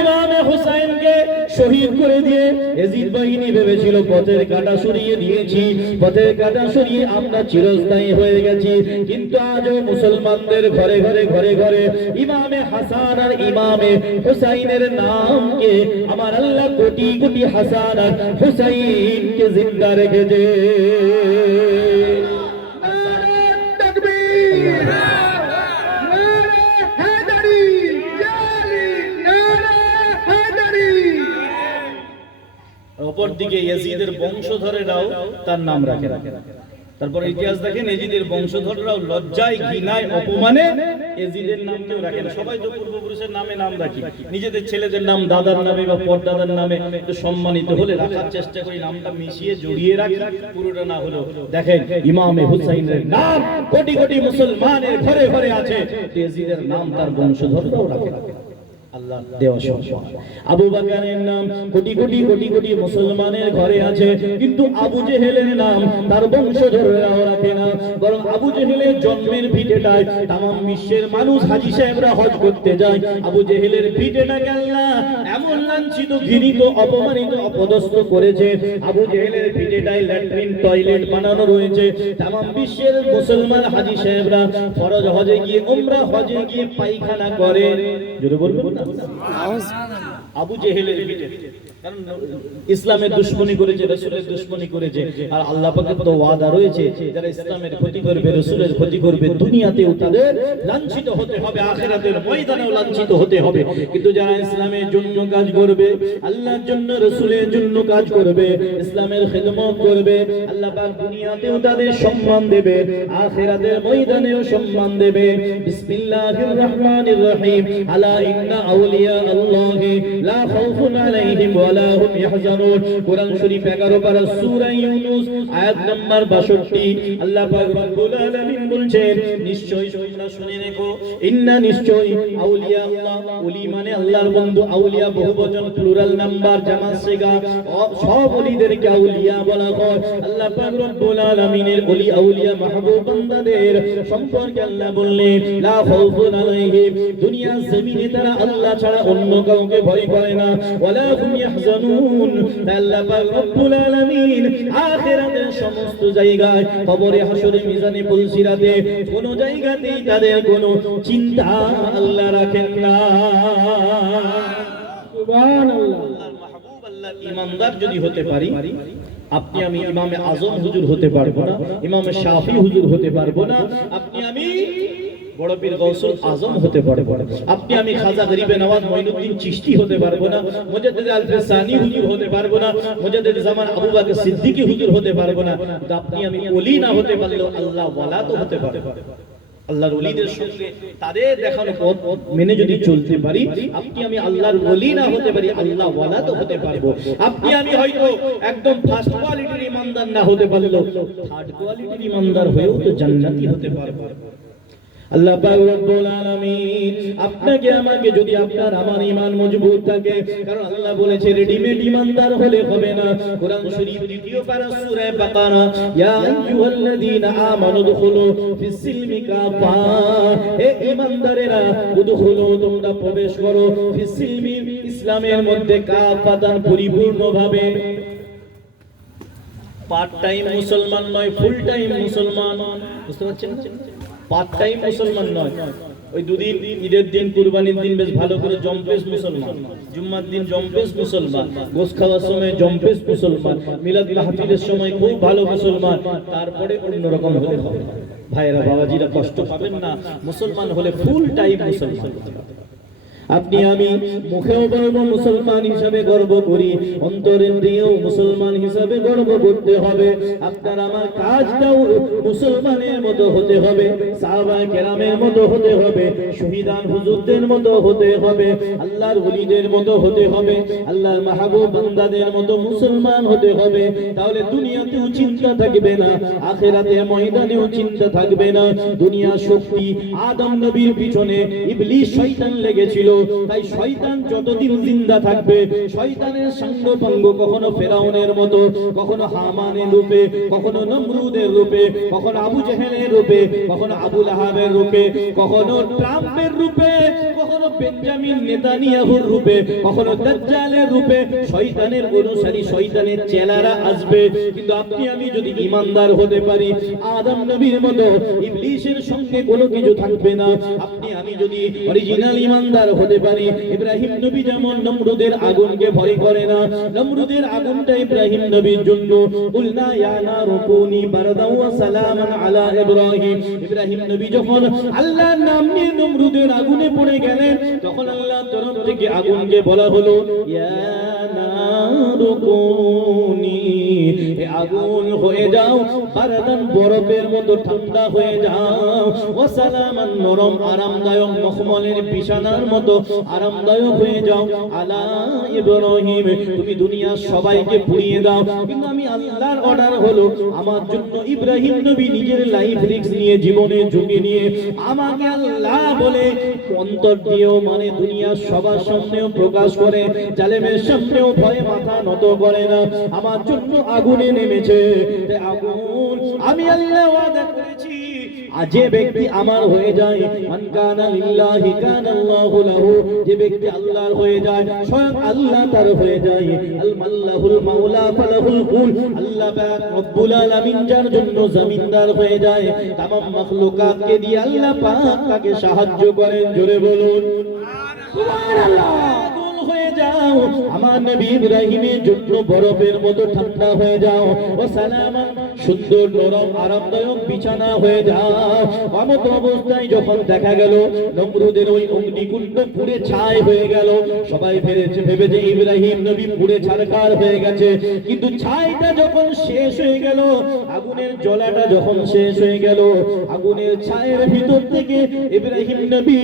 ইমামে হুসাইনকে শহীদ করে দিয়ে ইয়াজিদ বাহিনী ভেবেছিল পথের কাঁটা সরিয়ে দিয়েছি, পথের কাঁটা সরিয়ে আমরা চিরস্থায়ী হয়ে গেছি, কিন্তু আজও মুসলমানদের ঘরে ঘরে ঘরে ঘরে ইমামে হাসান আর ইমামে হুসাইনের নামকে আমার আল্লাহ কোটি কোটি হাসান আর হুসাইনকে জিন্দা রেখেছে। অপরদিকে ইয়াজিদের বংশধরেরাও তার নাম রাখে। তারপর ইতিহাস দেখেন, ইয়াজিদের বংশধররাও লজ্জায়, ঘৃণায়, অপমানে ইয়াজিদের নাম কেউ রাখে না। সবাই তো পূর্বপুরুষের নামে নাম রাখি, নিজেদের ছেলেদের নাম দাদার নামে বা পরদাদার নামে একটু সম্মানিত হলে রাখার চেষ্টা করি, নামটা মিশিয়ে জড়িয়ে রাখি, পুরোটা না হলো। দেখেন ইমামে হুসাইনের নাম কোটি কোটি মুসলমানের ঘরে ঘরে আছে, ইয়াজিদের নাম তার বংশধররাও রাখে। আল্লাহ দেওয়া সম্মান। আবু বকরের নাম কোটি কোটি কোটি কোটি মুসলমানের ঘরে আছে, কিন্তু আবু জেহেলের নাম তার বংশধররাও রাখে না। বরং আবু জেহেলের জন্মের ভিটেটায় तमाम বিশ্বের মানুষ হাজী সাহেবরা হজ করতে যায়। আবু জেহেলের ভিটেটাকে আল্লাহ এমন লাঞ্ছিত, ঘৃণিত, অপমানিত, অপদস্থ করেছে। আবু জেহেলের ভিটেটায় ল্যাট্রিন, টয়লেট বানানো রয়েছে। तमाम বিশ্বের মুসলমান হাজী সাহেবরা ফরজ হজে গিয়ে, উমরা হজে গিয়ে পায়খানা করে। জোরে বলবেন না? আবু জেহেলের ভিটে, কারণ ইসলামের দুশমনি করেছে, রাসূলের দুশমনি করেছে। আর আল্লাহ পাকের তো ওয়াদা রয়েছে, যারা ইসলামের ক্ষতি করবে, রাসূলের ক্ষতি করবে, দুনিয়াতেও তাদের লাঞ্ছিত হতে হবে, আখিরাতের ময়দানেও লাঞ্ছিত হতে হবে। কিন্তু যারা ইসলামের জন্য কাজ করবে, আল্লাহর জন্য, রাসূলের জন্য কাজ করবে, ইসলামের খিদমত করবে, আল্লাহ পাক দুনিয়াতেও তাদের সম্মান দেবে, আখিরাতের ময়দানেও সম্মান দেবে। বিসমিল্লাহির রহমানির রহিম। আলা ইন্না আউলিয়া আল্লাহি লা খাউফুন আলাইহিম ওয়া ওয়ালা হুম ইয়াহজানুন। কোরআন শরীফ 11 পারা সূরা ইউনূস আয়াত নাম্বার 62 আল্লাহ পাক রব্বুল আলামিন বলছেন, নিশ্চয়ই তোমরা শুনে রেখো, ইন্না নিশ্চয়ই আউলিয়া আল্লাহ, ওলি মানে আল্লাহর বন্ধু, আউলিয়া বহুবচন প্লুরাল নাম্বার জামাত সিগা, সব ওলিদেরকে আউলিয়া বলা হয়। আল্লাহ পাক রব্বুল আলামিনের ওলি আউলিয়া মাহবুব বান্দাদের সম্পর্কে আল্লাহ বললেন, লা খাউফুন আলাইহিম, দুনিয়া জমিনে তারা আল্লাহ ছাড়া অন্য কাউকে ভয় করে না, ওয়ালা হুম ইয়াহজানুন, আল্লাহ পাক রব্বুল আলামিন আখিরাতের সমস্ত জায়গায়, কবরে, হাসরে, মিজানে, পুলসিরাতে কোন জায়গাতেই তাদের কোনো চিন্তা আল্লাহ রাখেন না। সুবহানাল্লাহ। আল্লাহর মাহবুব, আল্লাহর ঈমানদার যদি হতে পারি, আপনি আমি ইমামে আজম হুজুর হতে পারবো না, ইমামে শাফি হুজুর হতে পারবো না, আপনি আমি বড় পীর গৌসুল আজম হতে পারবো না, আপনি আমি খাজা গরিবে নওয়াজ মঈনুদ্দিন চিশতি হতে পারবো না, মুজাদ্দিদ আলফে সানি হুজুর হতে পারবো না, মুজাদ্দিদ জামান আবু বকর সিদ্দিকী হুজুর হতে পারবো না। কিন্তু আপনি আমি ওলি না হতে পারলেও আল্লাহ ওয়ালা তো হতে পারবো। আল্লাহর ওলিদের সঙ্গে তাদের দেখানো পথ মেনে যদি চলতে পারি, আপনি আমি আল্লাহর ওলি না হতে পারি, আল্লাহ ওয়ালা তো হতে পারবো। আপনি আমি হয়তো একদম ফার্স্ট কোয়ালিটির ইমানদার না হতে পারলেও থার্ড কোয়ালিটির ইমানদার হয়েও তো জান্নাতি হতে পারবো। আল্লাহ পাক রব্বুল আলামিন আপনাকে আমাকে, যদি আপনার আমার ঈমান মজবুত থাকে, কারণ আল্লাহ বলেছে রেডিমেড ঈমানদার হলে হবে না। কোরআন শরীফ 2 পারা সূরা বাকারা, ইয়া আইয়ুহাল্লাযীনা আমানু দুখুলু ফিস-সিলমি কাফা, হে ঈমানদারেরা, উদখুলু, তোমরা প্রবেশ করো, ফিস-সিলমি, ইসলামের মধ্যে, কাফাতান, পরিপূর্ণভাবে। পার্ট টাইম মুসলমান নয়, ফুল টাইম মুসলমান, বুঝতে পারছেন? পার্ট টাইম মুসলমান নয়, ওই দুদিন ঈদের দিন, কুরবানির দিন বেশ ভালো করে জম্পেশ মুসলমান, জুম্মার দিন জম্পেশ মুসলমান, গোশ খাওয়ার সময় জম্পেশ মুসলমান, মিলাদ মাহফিলের সময় খুব ভালো মুসলমান, তারপরে অন্যরকম হতে হবে। ভাইরা বাবাজিরা কষ্ট পাবেন না, মুসলমান হলে ফুল টাইম মুসলমান। আপনি আমি মুখেও বলবো মুসলমান হিসাবে গর্ব করি, অন্তরের দিয়েও মুসলমান হিসাবে গর্ব করতে হবে। আপনার আমার কাজটাও মুসলমানের মতো হতে হবে, সাহাবায়ে কেরামের মতো হতে হবে, শহীদান হুজুরদের মতো হতে হবে, আল্লাহর ওলিদের মতো হতে হবে, আল্লাহর মাহবুব বান্দাদের মতো মুসলমান হতে হবে। তাহলে দুনিয়াতেও চিন্তা থাকবে না, আখিরাতের ময়দানেও চিন্তা থাকবে না। দুনিয়ার শক্তি, আদম নবীর পিছনে ইবলিস শয়তান লেগেছিল, তাই শয়তান যতদিন জিন্দা থাকবে, শয়তানের সঙ্গ ভঙ্গ কখনো ফেরাউনের মতো, কখনো হামানের রূপে, কখনো নমরুদের রূপে, কখনো আবু জেহেলের রূপে, কখনো আবু লাহাবের রূপে, কখনো ট্রাম্পের রূপে, কখনো বেঞ্জামিন নেতানিয়াহুর রূপে, কখনো দাজ্জালের রূপে শয়তানের অনুসারী, শয়তানের চেলারা আসবে। কিন্তু আপনি আমি যদি ঈমানদার হতে পারি, আদম নবীর মতো ইবলিসের সঙ্গে কোনো কিছু থাকবে না। আপনি আমি যদি অরিজিনাল ঈমানদার হতে পারি, ইব্রাহিম নবী যেমন নমরুদের আগুনকে ভয় করে না, নমরুদের আগুনটা ইব্রাহিম নবীর জন্য, কুলনা ইয়া নারু কুনি বারদাও ওয়া সালামান আলা ইব্রাহিম, ইব্রাহিম নবী যখন আল্লাহর নাম নিয়ে নমরুদের আগুনে পড়ে গেলেন, তখন আল্লাহর তরফ থেকে আগুনকে বলা হলো, ইয়া নারু কুনি, হে আগুন হয়ে যাও বারদান, বরফের মতো ঠান্ডা হয়ে যাও, ওয়া সালামান, নরম আরামদায়ক মখমলের বিছানার মতো আরামদায়ক হয়ে যাও, আলা ইব্রাহিম, তুমি দুনিয়ার সবাইকে পুড়িয়ে দাও। কিন্তু আমি আল্লাহর অর্ডার হলো আমার জন্য ইব্রাহিম নবী নিজের লাইফ রিস্ক নিয়ে, জীবনের ঝুঁকি নিয়ে আমাকে আল্লাহ বলে অন্তর দিয়েও, মানে দুনিয়ার সবার সামনেও প্রকাশ করে, জালেমের সামনেও ভয়ে মাথা নত করে না, আমার জন্য আগুনে নেমেছে। আগুন আমি আল্লাহ ওয়াদা করেছি, যে ব্যক্তি আমার হয়ে যায়, মান কানা লিল্লাহি কানা আল্লাহু লাহু, যে ব্যক্তি আল্লাহর হয়ে যায়, স্বয়ং আল্লাহ তার হয়ে যায়। আল মাল্লাহুল মাওলা ফালাহুল কুল, আল্লাহ পাক রব্বুল আলামিন যার জন্য জমিনদার হয়ে যায়, तमाम মাখলুকাতকে দিয়ে আল্লাহ পাক তাকে সাহায্য করেন। জোরে বলুন সুবহানাল্লাহ। হয়ে যাও আমার নবী ইব্রাহিমের জন্য বরফের মতো ঠান্ডা হয়ে যাও, ও সালামান, সুন্দর নরম আরামদায়ক বিছানা হয়ে যায়। এমত অবস্থায় যখন দেখা গেল নমরুদের ওই অগ্নিকুণ্ড পুড়ে ছাই হয়ে গেল, সবাই ভেবেছে ইব্রাহিম নবী পুড়ে ছারখার হয়ে গেছে। কিন্তু ছাইটা যখন শেষ হয়ে গেল, আগুনের জ্বলাটা যখন শেষ হয়ে গেল, আগুনের ছায়ের ভিতর থেকে ইব্রাহিম নবী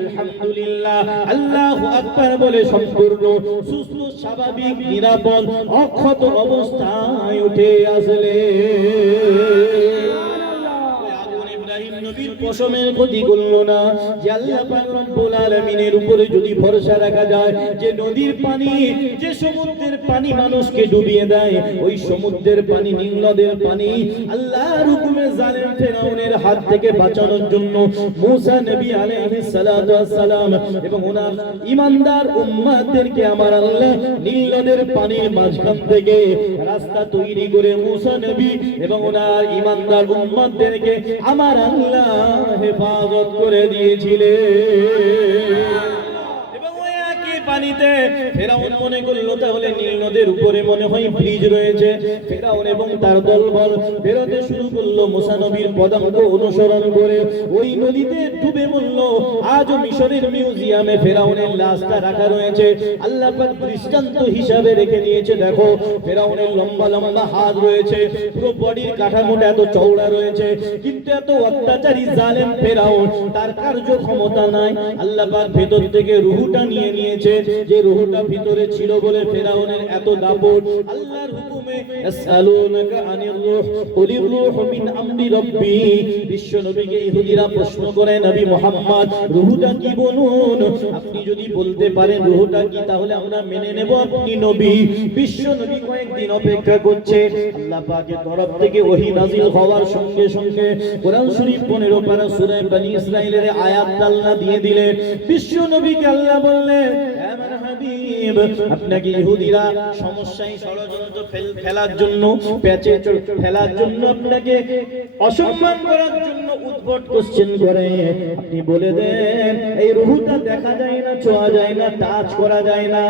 আলহামদুলিল্লাহ আল্লাহু আকবার বলে সম্পূর্ণ সুস্থ স্বাভাবিক নিরাপদ অক্ষত অবস্থায় উঠে আসলেন। নবীর পশমের ক্ষতি করলো না, যে আল্লাহ পাক রব্বুল আলামিনের উপরে যদি ভরসা রাখা যায়, যে নদীর পানি, যে সমুদ্রের পানি মানুষকে ডুবিয়ে দেয়, ওই সমুদ্রের পানি, নীল নদের পানি আল্লাহর হুকুমে জালেম ফেরাউনের হাত থেকে বাঁচানোর জন্য মুসা নবী আলাইহিস সালাতু ওয়াস সালাম এবং ওনার ঈমানদার উম্মতদেরকে আমার আল্লাহ নীল নদের পানির মাঝখান থেকে রাস্তা তৈরি করে মুসা নবী এবং ওনার ঈমানদার উম্মতদেরকে আমার আল্লাহ হেফাজত করে দিয়েছিলেন। এবং ওই একই পানিতে ফেরাউন মনে করলো তাহলে নীল নদের উপরে মনে হয় ব্রিজ রয়েছে। ফেরাউন এবং তার দলবল বেরোতে শুরু করলো মুসা নবীর পদাঙ্ক অনুসরণ করে, ওই নদীতে ডুবে মরল। আজও মিশরের মিউজিয়ামে ফেরাউনের লাশটা রাখা রয়েছে। আল্লাহ পাক দৃষ্টান্ত হিসাবে রেখে দিয়েছে, দেখো ফেরাউনের লম্বা লম্বা হাত রয়েছে, পুরো বডির কাঠামোটা এত চওড়া রয়েছে, কিন্তু এত অত্যাচারী জালেম ফেরাউন, তার কার্য ক্ষমতা নাই। আল্লাহ পাক ভেতর থেকে রূহটা নিয়ে নিয়েছে, যে রূহটা ভিতরে ছিল বলে ফেরাউনের এত দাপট। আল্লাহর হুকুমে ইয়াসআলুনাকা আনির রূহ কুলির রূহু মিন আমরি রাব্বি, বিশ্ব নবীকে ইহুদিরা প্রশ্ন করে, নবী মুহাম্মদ রূহটা কি বলুন, আপনি যদি বলতে পারেন রূহটা কি তাহলে আমরা মেনে নেব আপনি নবী। বিশ্ব নবী কয়েকদিন অপেক্ষা করছে। আল্লাহ পাকের তরফ থেকে ওহী নাযিল হওয়ার সঙ্গে সঙ্গে কোরআন শরীফ 15 পারা সূরা বনী ইসরাঈলের আয়াত আল্লাহ দিয়ে দিলেন। বিশ্ব নবীকে আল্লাহ বললেন, হে আমার হাবিব, আপনাকে ইহুদিরা সমস্যায় ষড়যন্ত্র ফেলার জন্য, প্যাচে ফেলার জন্য, আপনাকে অসম্মান করার জন্য উদ্ভট কোশ্চেন করে। আপনি বলে দেন এই রূহটা দেখা যায় না, ছোঁয়া যায় না, টাচ করা যায় না,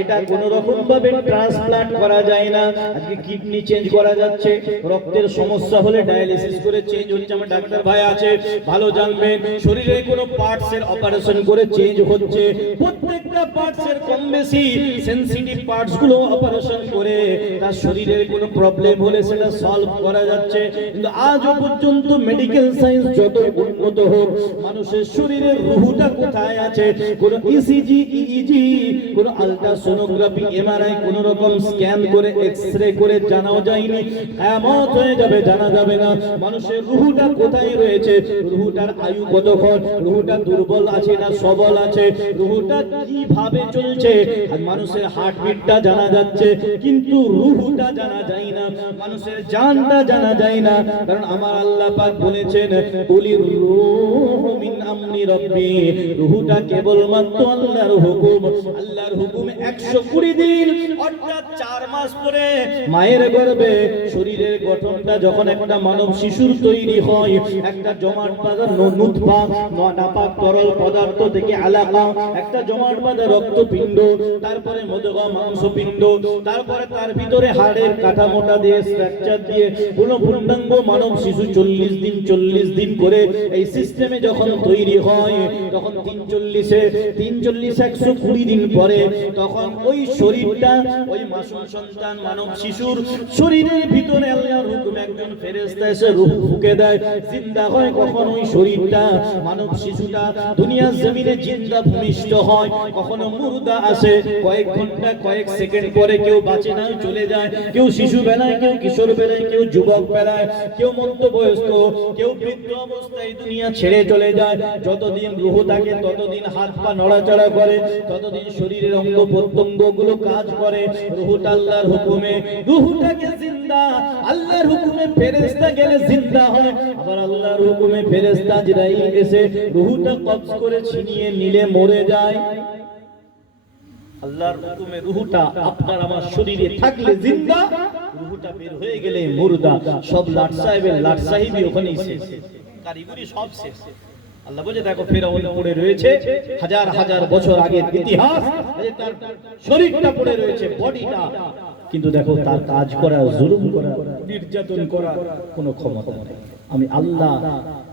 এটা কোন রকম ভাবে ট্রান্সপ্লান্ট করা যায় না। আজকে কিডনি চেঞ্জ করা যাচ্ছে, রক্তের সমস্যা হলে ডায়ালিসিস করে চেঞ্জ হচ্ছে। আমার ডাক্তার ভাই আছে, ভালো জানবেন। শরীরে কোনো পার্টস এর অপারেশন করে চেঞ্জ হচ্ছে, প্রত্যেকটা পার্টস এর কম বেশি সেনসিটিভ পার্টস গুলো অপারেশন করে তার শরীরের কোনো প্রবলেম হলে সেটা সলভ করা যাচ্ছে। কিন্তু আজও পর্যন্ত মেডিকেল সায়েন্স যত উন্নত হোক, মানুষের শরীরের রূহটা কোথায় আছে কোন ইসিজি, ইইজি, কোন আল্ট্রাসোনোগ্রাফি, এমআরআই, কোন রকম স্ক্যান করে, এক্সরে করে জানাও যায়নি। কিয়ামত হয়ে যাবে, জানা যাবে না মানুষের রূহটা কোথায় রয়েছে, রূহটার আয়ু কতক্ষণ, রূহটা দুর্বল আছে না সবল আছে, রূহটা কিভাবে চলছে। আর মানুষের হার্টবিটটা জানা যাচ্ছে, কিন্তু রূহটা জানা যায় না, মানুষের জানটা জানা যায় না। কারণ আমার আল্লাহ পাক বলেছেন, কুলির রূহু মিন আমরি রাব্বি, রূহটা কেবলমাত্র আল্লাহর হুকুম। আল্লাহর হুকুমে 120 দিন অর্থাৎ 4 মাস পরে মায়ের গর্ভে শরীরের গঠনটা যখন একটা মানব শিশুর তৈরি হয়, একটা জমাট বাঁধা নুতফা, নাপাক তরল পদার্থ থেকে আলাকা, একটা জমাট বাঁধা রক্তপিণ্ড, তারপরে মধুগা মাংসপিণ্ড, তারপরে তার ভিতরে হাড়ের কাঠামোটা দিয়ে স্ট্রাকচার দিয়ে পুরো পূর্ণাঙ্গ মানব শিশু 40 দিন করে এই সিস্টেমে যখন তৈরি হয়, তখন 120 দিন পরে তখন ওই শরীরটা, ওই মাসুম সন্তান মানব শিশুর শরীরের ভিতরে আল্লাহর হুকুমে একজন ফেরেশতা এসে রূহ ফুঁকে দেয়, জিন্দা হয়। কখন ওই শরীরটা, মানব শিশুটা দুনিয়ার জমিনে জিন্দা ভূমিষ্ঠ হয়, কখনো মুর্দা আসে, কয়েক ঘন্টা কয়েক সেকেন্ড পরে কেউ বাঁচে না, চলে যায়, কেউ শিশু বেলায়, কেউ কিশোর বেলায়, কেউ যুবক বেলায়, কেউ মধ্যবয়স্ক, কেউ বৃদ্ধ অবস্থায় দুনিয়া ছেড়ে চলে যায়। যতদিন রূহ থাকে ততদিন হাত পা নড়াচড়া করে, ততদিন শরীরের অঙ্গ প্রত্যঙ্গ গুলো কাজ করে। রূহটা আল্লাহর হুকুমে, রূহটাকে জিন্দা আল্লাহর হুকুমে ফেরেশতা গেলে জিন্দা হয়, আবার আল্লাহর হুকুমে ফেরেশতা জিবরাইল এসে রূহটা কবজ করে ছিনিয়ে নিলে মরে যায়। আল্লাহর হুকুমে রূহটা আপনার আমার শরীরে থাকলে জিন্দা, রূহটা বের হয়ে গেলে মুর্দা। সব লাট সাহেবের লাট সাহেবই ওখানেই শেষ, কারিগরি সব শেষ। আল্লাহ বলে, দেখো ফেরাউন পড়ে রয়েছে, হাজার হাজার বছর আগের ইতিহাস, তার শরীরটা পড়ে রয়েছে, বডিটা কিন্তু দেখো তার কাজ করা, জুলুম করা, নির্যাতন করা কোনো ক্ষমতা নেই। আমি আল্লাহ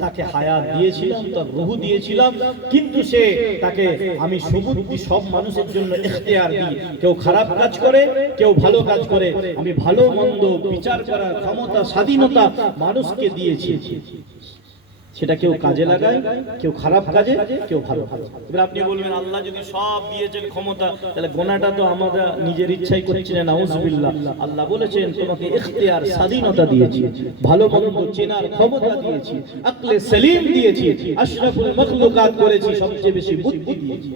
তাকে হায়াত দিয়েছিলাম, তার রূহ দিয়েছিলাম, কিন্তু সে তাকে আমি সুবুদ্ধি সব মানুষের জন্য ইখতিয়ার দিই। কেউ খারাপ কাজ করে, কেউ ভালো কাজ করে, আমি ভালো মন্দ বিচার করার ক্ষমতা, স্বাধীনতা মানুষকে দিয়েছি। সেটা কেউ কাজে লাগায়, কেউ খারাপ কাজে, কেউ ভালো কাজে। এবার আপনি বলবেন আল্লাহ যদি সব দিয়েছেন ক্ষমতা, তাহলে গোনাটা তো আমরা নিজের ইচ্ছাই করছি না, নাউজুবিল্লাহ। আল্লাহ বলেছেন তোমাকে ইখতিয়ার, স্বাধীনতা দিয়েছি, ভালো মন্দ চেনার ক্ষমতা দিয়েছি, আকলে সেলিম দিয়েছি, আশরাফুল মাখলুকাত করেছি, সবচেয়ে বেশি বুদ্ধি দিয়েছি।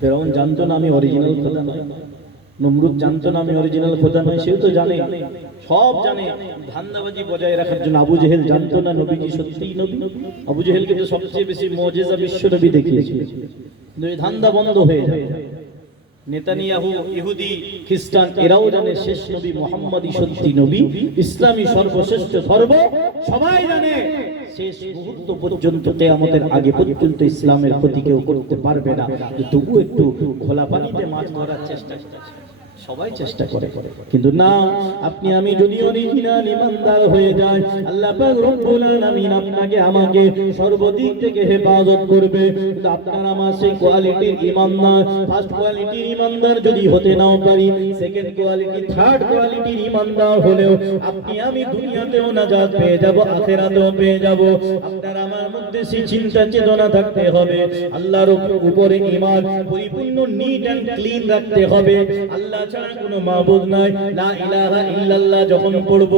ফেরাউন জানতো না আমি অরিজিনাল খোদা নই, নমরুদ জানতো না আমি অরিজিনাল খোদা নই, সেও তো জানে, সব জানে। ধান্দাবাজি বজায় রাখার জন্য আবু জেহেল জানতো না নবীজি সত্যিই নবী। আবু জেহেলকে তো সবচেয়ে বেশি মুজিজা বিশ্ব নবী দেখিয়েছে, কিন্তু এই ধান্দা বন্ধ হয়ে যায়। নেতানিয়াহু, ইহুদি, খ্রিস্টান এরাও জানে শেষ নবী মুহাম্মদই সত্যি নবী, ইসলামী সর্বশ্রেষ্ঠ ধর্ম, সবাই জানে। শেষ মুহূর্ত পর্যন্ত, কিয়ামতের আগে পর্যন্ত ইসলামের ক্ষতি কেউ করতে পারবে না। তবু একটু খোলা পানিতে মাছ ধরার চেষ্টা করছে, সবাই চেষ্টা করে, কিন্তু না, আপনি আমি যদি অরিজিনাল ইমানদার হয়ে যাই, আল্লাহ পাক রব্বুল আলামিন আপনাকে আমাকে সর্বদিক থেকে হেফাজত করবে। কিন্তু আপনার আমার সেই কোয়ালিটির ইমানদার, ফার্স্ট কোয়ালিটির ইমানদার যদি হতে নাও পারি, সেকেন্ড কোয়ালিটি, থার্ড কোয়ালিটির ইমানদার হলেও আপনি আমি দুনিয়াতেও নাজাত পেয়ে যাব, আখিরাতেও পেয়ে যাব। আপনার আমার মধ্যে সেই চিন্তা চেতনা থাকতে হবে, আল্লাহর উপরে ঈমান পরিপূর্ণ নিট এন্ড ক্লিন রাখতে হবে। আল্লাহ ছাড়া কোনো মাবুদ নাই। লা ইলাহা ইল্লাল্লাহ যখন পড়ব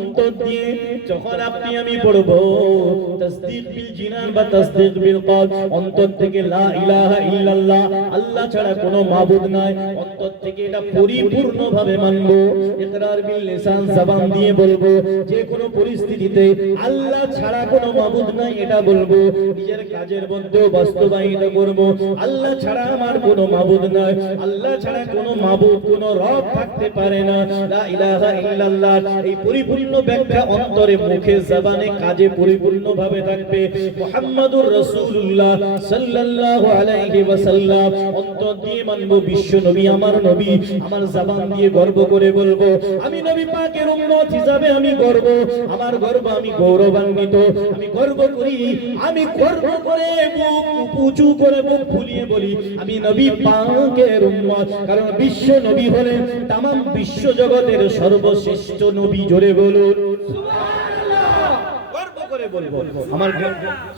অন্তর দিয়ে, যখন আপনি আমি পড়ব তাসদীক বিল জিনান বা তাসদীক বিল কলব, অন্তর থেকে লা ইলাহা ইল্লাল্লাহ আল্লাহ ছাড়া কোনো মাবুদ নাই, অন্তর থেকে এটা পরিপূর্ণভাবে মানব। ইকরার বিল লিসান, জবান দিয়ে বলবো, যে কোনো পরিস্থিতিতে আল্লাহ ছাড়া কোনো মাবুদ নাই এটা বলবো। নিজের কাজের মধ্যেও বাস্তবায়িত করব, আল্লাহ ছাড়া আমার কোনো মাবুদ নাই, আল্লাহ ছাড়া কোনো মাবুদ, কোনো রব থাকতে পারে না। লা ইলাহা ইল্লাল্লাহ এই পরিপূর্ণ ব্যাখ্যা অন্তরে, মুখে, জবানে, কাজে পরিপূর্ণভাবে থাকবে। মুহাম্মাদুর রাসূলুল্লাহ সাল্লাল্লাহু আলাইহি ওয়াসাল্লাম অন্তর দিয়ে মানব, বিশ্ব নবী আমার নবী, আমার জবান দিয়ে গর্ব করে বলবো আমি নবী পাকের উম্মত হিসাবে আমি গর্ব, আমার গর্ব, আমি গৌরবান্বিত, আমি গর্ব করি, আমি গর্ব করে বুক উঁচু করে মুখ ফুলিয়ে বলি আমি নবী পাকের উম্মত। কারণ বিশ্ব নবী হলেন তামাম বিশ্ব জগতের সর্বশ্রেষ্ঠ নবী। জোরে বলুন সুবহানাল্লাহ, গর্ব করে বলবো। আমার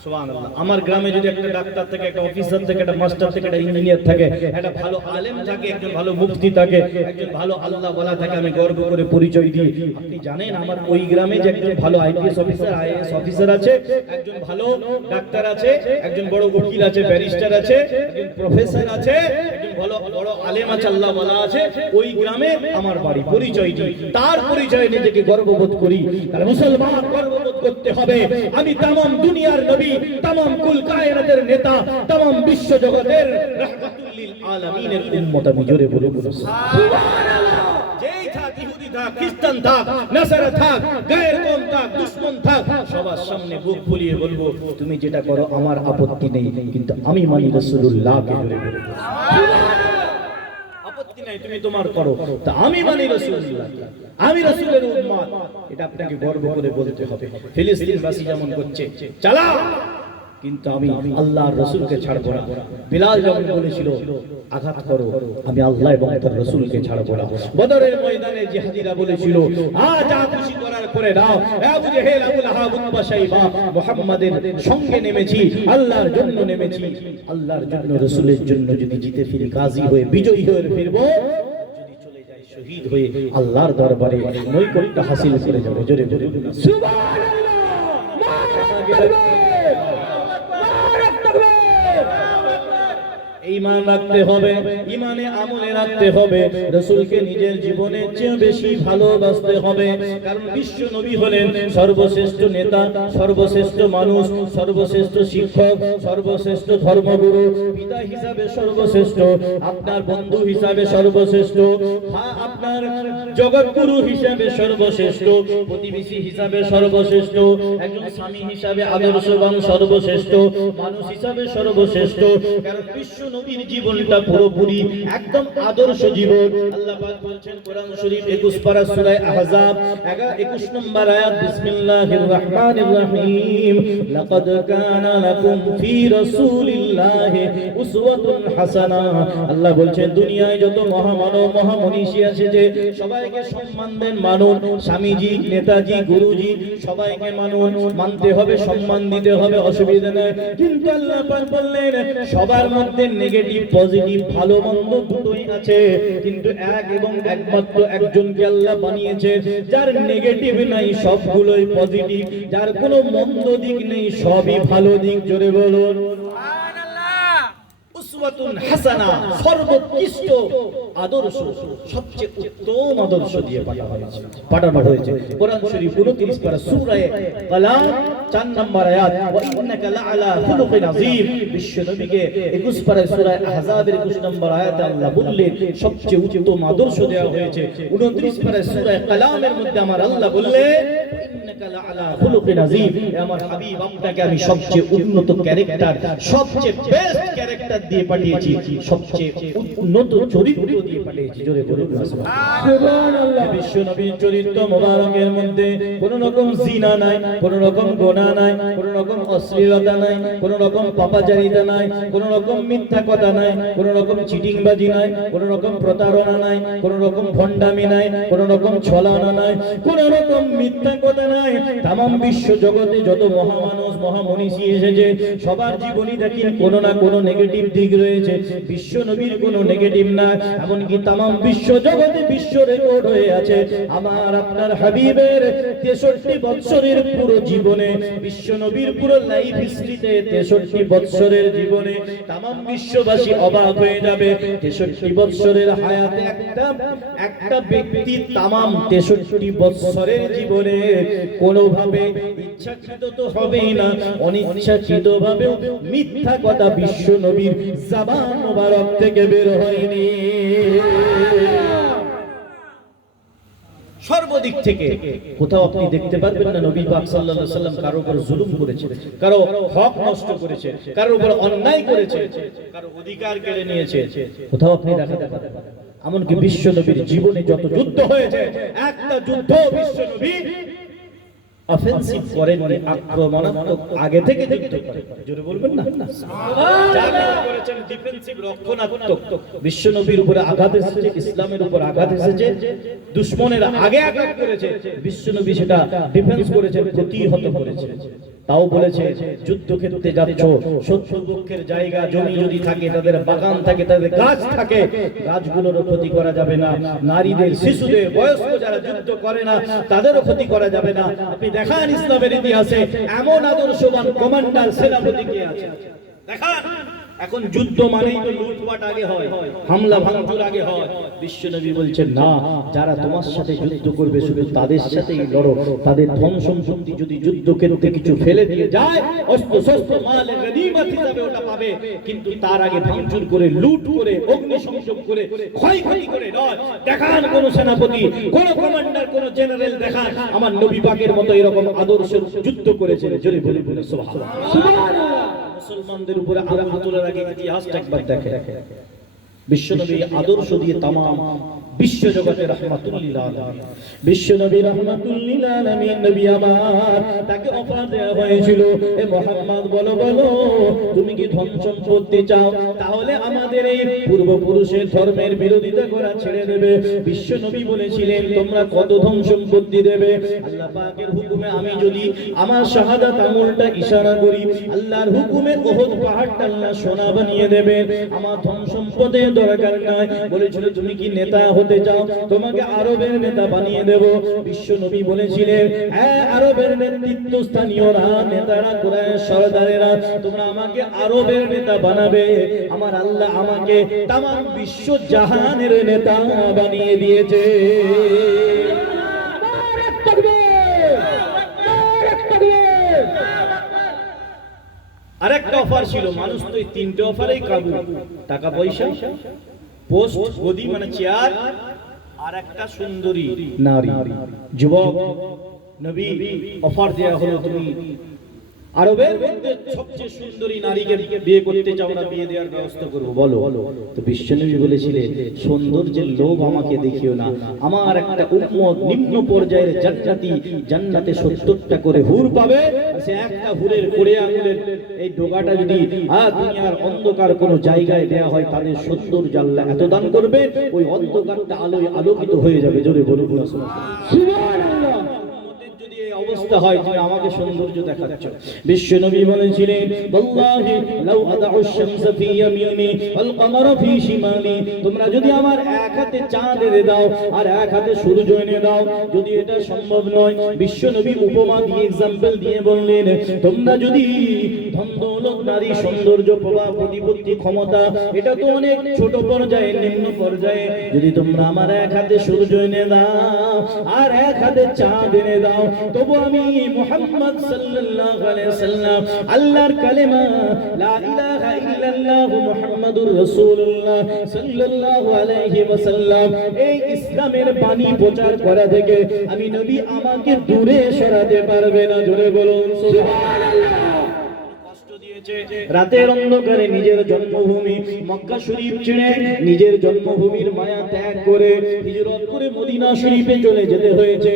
সুবহানাল্লাহ, আমার গ্রামে যদি একটা ডাক্তার থাকে, একটা অফিসার থাকে, একটা মাস্টার থাকে, একটা ইঞ্জিনিয়ার থাকে, একটা ভালো আলেম থাকে, একজন ভালো মুফতি থাকে, একজন ভালো আল্লাহ ওয়ালা থাকে, আমি গর্ব করে পরিচয় দিই। আপনি জানেন আমার ওই গ্রামে যে একজন ভালো আইপিএস অফিসার, আইএএস অফিসার আছে, একজন ভালো ডাক্তার আছে, একজন বড় উকিল আছে, ব্যারিস্টার আছে, একজন প্রফেসর আছে, একজন ভালো বড় আলেম আছে, আল্লাহ ওয়ালা আছে, ওই গ্রামে আমার বাড়ি, পরিচয় দিই, তার পরিচয় নিজেকে গর্ববোধ করি। তাহলে মুসলমান গর্ববোধ করতে হবে আমি তামাম দুনিয়ার নবী, তামাম কুল কায়নাতের নেতা, তামাম বিশ্ব জগতের রাহমাতুল লিল আলামিনের উম্মত। আমি জোরে বলে বলুন সুবহানাল্লাহ। যেই থাক, ইহুদি থাক, খ্রিস্টান থাক, নাসারা থাক, গায়ের কম থাক, দুশমন থাক, সবার সামনে বুক ফুলিয়ে বলবো তুমি যেটা করো আমার আপত্তি নেই, কিন্তু আমি মানি রাসূলুল্লাহকে। জোরে বলে সুবহানাল্লাহ। আপত্তি নাই তুমি তোমার করো, তা আমি মানি রাসূলুল্লাহ, আমি রাসূলের উম্মত, এটা আপনাকে গর্ব করে বলতে হবে। ফিলিস্তিনবাসী যেমন করছে চালা, কিন্তু আমি আল্লাহর রাসূলকে ছাড়বো না। বিলাল যখন বলেছিল আঘাত করো, আমি আল্লাহ এবং তার রাসূলকে ছাড়বো না। বদরের ময়দানে জিহাদিরা বলেছিল যা খুশি করার করে দাও। আবু জেহেল, আবু লাহাব, উতবা, শাইবা, মুহাম্মাদের সঙ্গে নেমেছি, আল্লাহর জন্য নেমেছি, আল্লাহর জন্য, রাসূলের জন্য। যদি জিতে ফিরি গাজী হয়ে, বিজয়ী হয়ে ফিরবো, যদি চলে যাই শহীদ হয়ে, আল্লাহর দরবারে নৈকট্য হাসিল করে যাবে। জোরে জোরে সুবহানাল্লাহ। ঈমান রাখতে হবে, ঈমানে আমলে রাখতে হবে, রাসূলকে নিজের জীবনের চেয়ে বেশি ভালোবাসতে হবে। কারণ বিশ্ব নবী হলেন সর্বশ্রেষ্ঠ নেতা, সর্বশ্রেষ্ঠ মানুষ, সর্বশ্রেষ্ঠ শিক্ষক, সর্বশ্রেষ্ঠ ধর্মগুরু, পিতা হিসাবে সর্বশ্রেষ্ঠ, আপনার বন্ধু হিসাবে সর্বশ্রেষ্ঠ, আপনার জগৎগুরু হিসাবে সর্বশ্রেষ্ঠ, প্রতিবেশী হিসাবে সর্বশ্রেষ্ঠ, একজন স্বামী হিসাবে আদর্শবান সর্বশ্রেষ্ঠ, মানুষ হিসাবে সর্বশ্রেষ্ঠ। কারণ বিশ্ব নবী নবীর জীবনটা পুরোপুরি একদম আদর্শ জীবন। আল্লাহ পাক বলছেন কোরআন শরীফ 21 পারা সূরা আহজাব 21 নম্বর আয়াত, বিসমিল্লাহির রহমানির রহিম, লাকাদ কানা লাকুম ফি রাসূলিল্লাহি উসওয়াতুন হাসানা। আল্লাহ বলছেন দুনিয়ায় যত মহামানব মহামনীষী আছে যে সবাইকে সম্মান দেন, মানুন। স্বামীজি, নেতাজি, গুরুজি সবাইকে মানুন, মানতে হবে, সম্মান দিতে হবে, অসুবিধা নেই। কিন্তু আল্লাহ পাক বললেন সবার মধ্যে নেগেটিভ পজিটিভ ভালো মন্দ দুটোই আছে, কিন্তু এক এবং একমাত্র একজনকে আল্লাহ বানিয়েছে যার নেগেটিভ নাই, সবগুলোই পজিটিভ, যার কোনো মন্দ দিক নেই, সবই ভালো দিক। জোরে বলুন উসওয়াতুন হাসানা, সর্বোৎকৃষ্ট আদর্শ, সবচেয়ে উত্তম আদর্শ দিয়ে পাঠানো হয়েছে। কোরআন শরীফ 29 পারা সূরা কালাম 4 নম্বর আয়াত, ওয়া ইন্নাকা লাআলা খুলুকিন আযীম। বিশ্ব নবীকে 21 পারা সূরা আহজাবের 21 নম্বর আয়াতে আল্লাহ বললেন সবচেয়ে উত্তম আদর্শ দেওয়া হয়েছে। 29 পারা সূরা কালামের মধ্যে আমার আল্লাহ বললেন ইন্নাকা লাআলা খুলুকিন আযীম, আমার হাবিব আপনাকে আমি সবচেয়ে উন্নত ক্যারেক্টার, সবচেয়ে বেস্ট ক্যারেক্টার দিয়ে পাঠিয়েছি, সবচেয়ে উন্নত চরিত্র দিয়ে পাঠিয়েছি। জোরে বলুন সুবহানাল্লাহ। বিশ্ব নবীর চরিত্র মোবারকের মধ্যে কোন রকম জিনা নাই, কোন রকম গোনা নাই, কোন রকম অশ্লীলতা নাই, কোন রকম পাপাচারিতা নাই, কোন রকম মিথ্যা কথা নাই, কোন রকম চিটিংবাজি নাই, কোন রকম প্রতারণা নাই, কোন রকম ভণ্ডামি নাই, কোন রকম ছলনা নাই, কোন রকম মিথ্যা কথা নাই। তামাম বিশ্ব জগতে যত মহামানব মহামনীষী এসেছে সবার জীবনী দেখেন কোন না কোন নেগেটিভ দিক রয়েছে, বিশ্ব নবীর কোনো নেগেটিভ না। এমনকি তামাম বিশ্ব জগতে বিশ্ব রেকর্ড হয়ে আছে আমার আপনার হাবিবের 63 বছরের পুরো জীবনে, বিশ্ব নবীর পুরো লাইফ হিস্ট্রিতে 63 বছরের জীবনে তামাম বিশ্ববাসী অবাক হয়ে যাবে। 63 বছরের হায়াতে একটা ব্যক্তি তামাম 63 বছরের জীবনে কোনোভাবে ইচ্ছাকৃত তো হবেই না, অনিচ্ছাকৃতভাবে মিথ্যা কথা বিশ্ব নবীর জবান মোবারক থেকে বের হয়নি। সর্বদিক থেকে কোথাও আপনি দেখতে পারবেন না নবী পাক সাল্লাল্লাহু আলাইহি ওয়াসাল্লাম কারো উপর জুলুম করেছে, কারো হক নষ্ট করেছে, কারো উপর অন্যায় করেছে, কারো অধিকার কেড়ে নিয়েছে, কোথাও আপনি দেখাতে পারবেন না। এমনকি বিশ্ব নবীর জীবনে যত যুদ্ধ হয়েছে একটা যুদ্ধ বিশ্ব নবী অফেন্সিভ করেননি, আক্রমণাত্মক আগে থেকে যুদ্ধ করেন। জোরে বলবেন না সুবহানাল্লাহ। করেছেন ডিফেন্সিভ, রক্ষণাত্মক। বিশ্ব নবীর উপরে আঘাত এসেছে, ইসলামের উপর আঘাত এসেছে, দুশমনের আগে আঘাত করেছে, বিশ্ব নবী সেটা ডিফেন্স করেছেন, প্রতিহত করেছে। তাও বলেছে যুদ্ধক্ষেত্রে যাচ্ছ, শত্রুপক্ষের জায়গা জমি যদি থাকে, তাদের বাগান থাকে, তাদের গাছ থাকে, গাছগুলোরও ক্ষতি করা যাবে না, নারীদের, শিশুদের, বয়স্ক যারা যুদ্ধ করে না তাদেরও ক্ষতি করা যাবে না। আপনি দেখান ইসলামের ইতিহাসে এমন আদর্শবান কমান্ডার সেনাপতি কে আছে দেখান। এখন যুদ্ধ মানেই তো লুটপাট আগে হয়, হামলা ভাঙচুর আগে হয়। বিশ্বনবী বলছেন না, যারা তোমার সাথে যুদ্ধ করবে শুধু তাদের সাথেই লড়ো, তাদের ধন সম্পত্তি যদি যুদ্ধক্ষেত্রে কিছু ফেলে দিয়ে যায়, অস্ত্র শস্ত্র মালে গনিমত হিসাবে ওটা পাবে, কিন্তু তার আগে ভাঙচুর করে, লুট করে, অগ্নিসংযোগ করে, ক্ষয়ক্ষতি করে নয়। দেখান কোন সেনাপতি, কোন কমান্ডার, কোন জেনারেল দেখান আমার নবী পাকের মতো এরকম আদর্শের যুদ্ধ করেছেন। জোরে বলে বলে সুবহানাল্লাহ সুবহানাল্লাহ। মুসলমানদের উপরে আঘাত তোলার আগে ইতিহাসটা একবার দেখে। বিশ্বনবী আদর্শ দিয়ে তামাম বিশ্ব জগতে রাহমাতুল লিল আলামিন, বিশ্বনবী রাহমাতুল লিল আলামিন নবী আমার, তাকে অফার দেওয়া হয়েছিল, এ মুহাম্মদ বলো বলো তুমি কি ধন সম্পত্তি চাও, তাহলে আমাদের এই পূর্বপুরুষের ধর্মের বিরোধিতা করা ছেড়ে দেবে। বিশ্বনবী বলেছিলেন তোমরা কত ধন সম্পত্তি দেবে? আল্লাহ পাকের হুকুমে আমি যদি আমার শাহাদাত আঙুলটা ইশারা করি, আল্লাহর হুকুমে উহুদ পাহাড়টা আল্লাহ সোনা বানিয়ে দেবে, আমার ধন সম্পদের দরকার নাই। বলেছিল তুমি কি নেতা হতে চাও, তোমাকে আরবের নেতা বানিয়ে দেব। বিশ্ব নবী বলেছিলেন হ্যাঁ, আরবের নেতৃত্ব স্থানীয়রা, নেতারা, কুরাইশ সরদারেরা, তোমরা আমাকে আরবের নেতা বানাবে। আমার আল্লাহ আমাকে তামাম বিশ্ব জাহানের নেতা বানিয়ে দিয়েছে। আরেকটা অফার ছিল, মানুষ তো এই তিনটে অফারেই কাবু, টাকা পয়সা, পোস্ট, গদি মানে চেয়ার, আর একটা সুন্দরী নারী, যুবক। নবী অফার দেয়া হলো তুমি আরবের মধ্যে সবচেয়ে সুন্দরী নারীকে বিয়ে করতে চাও না, বিয়ে দেওয়ার ব্যবস্থা করবো, বলো। তো বিশ্বনবী বলেছিলেন সৌন্দর্যের লোভ আমাকে দেখিও না, আমার একটা উম্মত নিম্ন পর্যায়ের জান্নাতি, জান্নাতে 70টা করে হুর পাবে, সে একটা হুরের কোড়ে আঙুলের এই ডোকাটা যদি দুনিয়ার অন্ধকার কোনো জায়গায় দেয়া হয়, তাদের সৌন্দর্য আল্লাহ এত দান করবে, ওই অন্ধকারটা আলোয় আলোকিত হয়ে যাবে। জোরে বলুন সুবহানাল্লাহ। অবস্থা হয় তুমি আমাকে সৌন্দর্য দেখাচ্ছ। বিশ্ব নবী বলেছিলেন ওয়াল্লাহি লাউ আদাউ শামসা ফি ইয়ামিনি ওয়াল কমারা ফি শিমালি, তোমরা যদি আমার এক হাতে চাঁদ এনে দাও আর এক হাতে সূর্য এনে দাও, যদি এটা সম্ভব নয়, বিশ্ব নবী উপমা দিয়ে এক্সাম্পল দিয়ে বললেন তোমরা যদি ধন দৌলত নারী সৌন্দর্য প্রভাব প্রতিপত্তি ক্ষমতা এটা তো অনেক ছোট পর্যায়ে নিম্ন পর্যায়ে, যদি তোমরা আমার এক হাতে সূর্য এনে দাও আর এক হাতে চাঁদ এনে দাও, তবু আমি মুহাম্মদ সাল্লাল্লাহু আলাইহি ওয়াসাল্লাম আল্লাহর কালেমা লা ইলাহা ইল্লাল্লাহু মুহাম্মাদুর রাসূলুল্লাহ সাল্লাল্লাহু আলাইহি ওয়াসাল্লাম এই ইসলামের বাণী প্রচার করা থেকে আমি নবী আমাকে দূরে সরাতে পারবে না। জোরে বলুন সুবহানাল্লাহ। রাতের অন্ধকারে নিজের জন্মভূমি মক্কা শরীফ ছেড়ে নিজের জন্মভূমির মায়া ত্যাগ করে হিজরত করে মদিনা শরীফে চলে যেতে হয়েছে।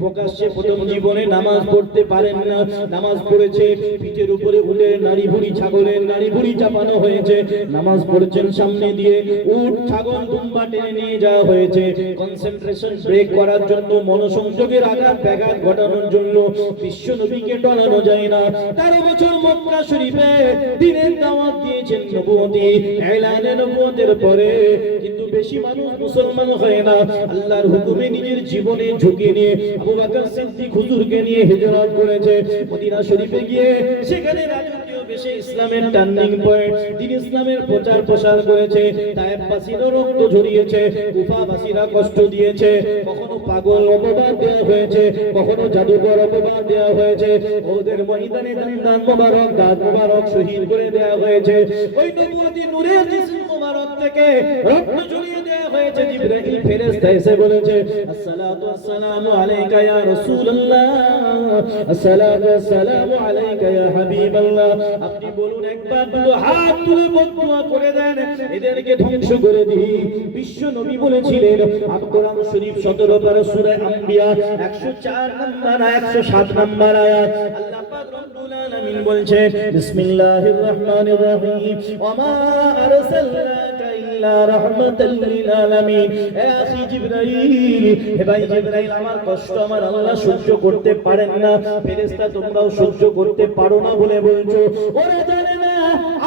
প্রকাশ্যে প্রথম জীবনে নামাজ পড়তে পারেন না, নামাজ পড়েছে পিঠের উপরে উটের নাড়ি ভুড়ি, ছাগলের নাড়ি ভুড়ি চাপানো হয়েছে, নামাজ পড়ছেন সামনে দিয়ে উট ছাগল দুম্বা টেনে নিয়ে যাওয়া হয়েছে, কনসেন্ট্রেশন ব্রেক করার জন্য, মনোসংযোগের আঘাত ব্যাঘাত ঘটানোর জন্য বিশ্ব নবীকে টলানো যায় না। 13 বছর মক্কা শরীফে দিনের দাওয়াত দিয়েছেন, নবুয়তি এলানে নবুয়তের পরে কিন্তু বেশি মানুষ মুসলমান হয় না। আল্লাহর হুকুমে নিজের জীবনে ঝুঁকি নিয়ে আবু বকর সিদ্দিক হুজুরকে নিয়ে হিজরত করেছে মদিনা শরীফে গিয়ে, সেখানে রাজকীয় বেশে ইসলামের টার্নিং পয়েন্ট, দিন ইসলামের প্রচার প্রসার করেছে। তায়েফবাসীরা রক্ত ঝরিয়েছে, কুফাবাসীরা কষ্ট দিয়েছে, কখনো পাগল অপবাদ দেওয়া হয়েছে, কখনো জাদুকর অপবাদ দেওয়া হয়েছে, ওদের ময়দানে দান মোবারক দাঁত মোবারক শহীদ করে দেওয়া হয়েছে। ওই নবুয়তি নূরের জিসম মোবারক থেকে রক্ত ঝরিয়ে দেওয়া হয়েছে। জিবরাইল ফেরেশতা এসে বলেছে আসসালাতু ওয়াসসালামু আলাইকা ইয়া রাসূলুল্লাহ, আসসালাতু ওয়াসসালামু আলাইকা ইয়া হাবিবাল্লাহ। আপনি বলুন একবার দুটো হাত তুলে বদদুয়া করে দেন, এদেরকে ধ্বংস করে দিই। বিশ্ব নবী বলেছিলেন আল কোরআন শরীফ 17 পারা সূরা আম্বিয়া 104 নম্বর 107 নম্বর আয়াত আল্লাহ পাক রব্বুল আলামিন বলছেন বিসমিল্লাহির রহমানির রহিম ওয়া মা আরসালনাকা ইল্লা রাহমাতাল লিল আলামিন। এ আখি জিবরাইল, হে ভাই জিবরাইল, আমার কষ্ট আমার আল্লাহ সহ্য করতে পারেন না, ফেরেশতা তোমরাও সহ্য করতে পারো না বলে বলছো। ওরা জানে না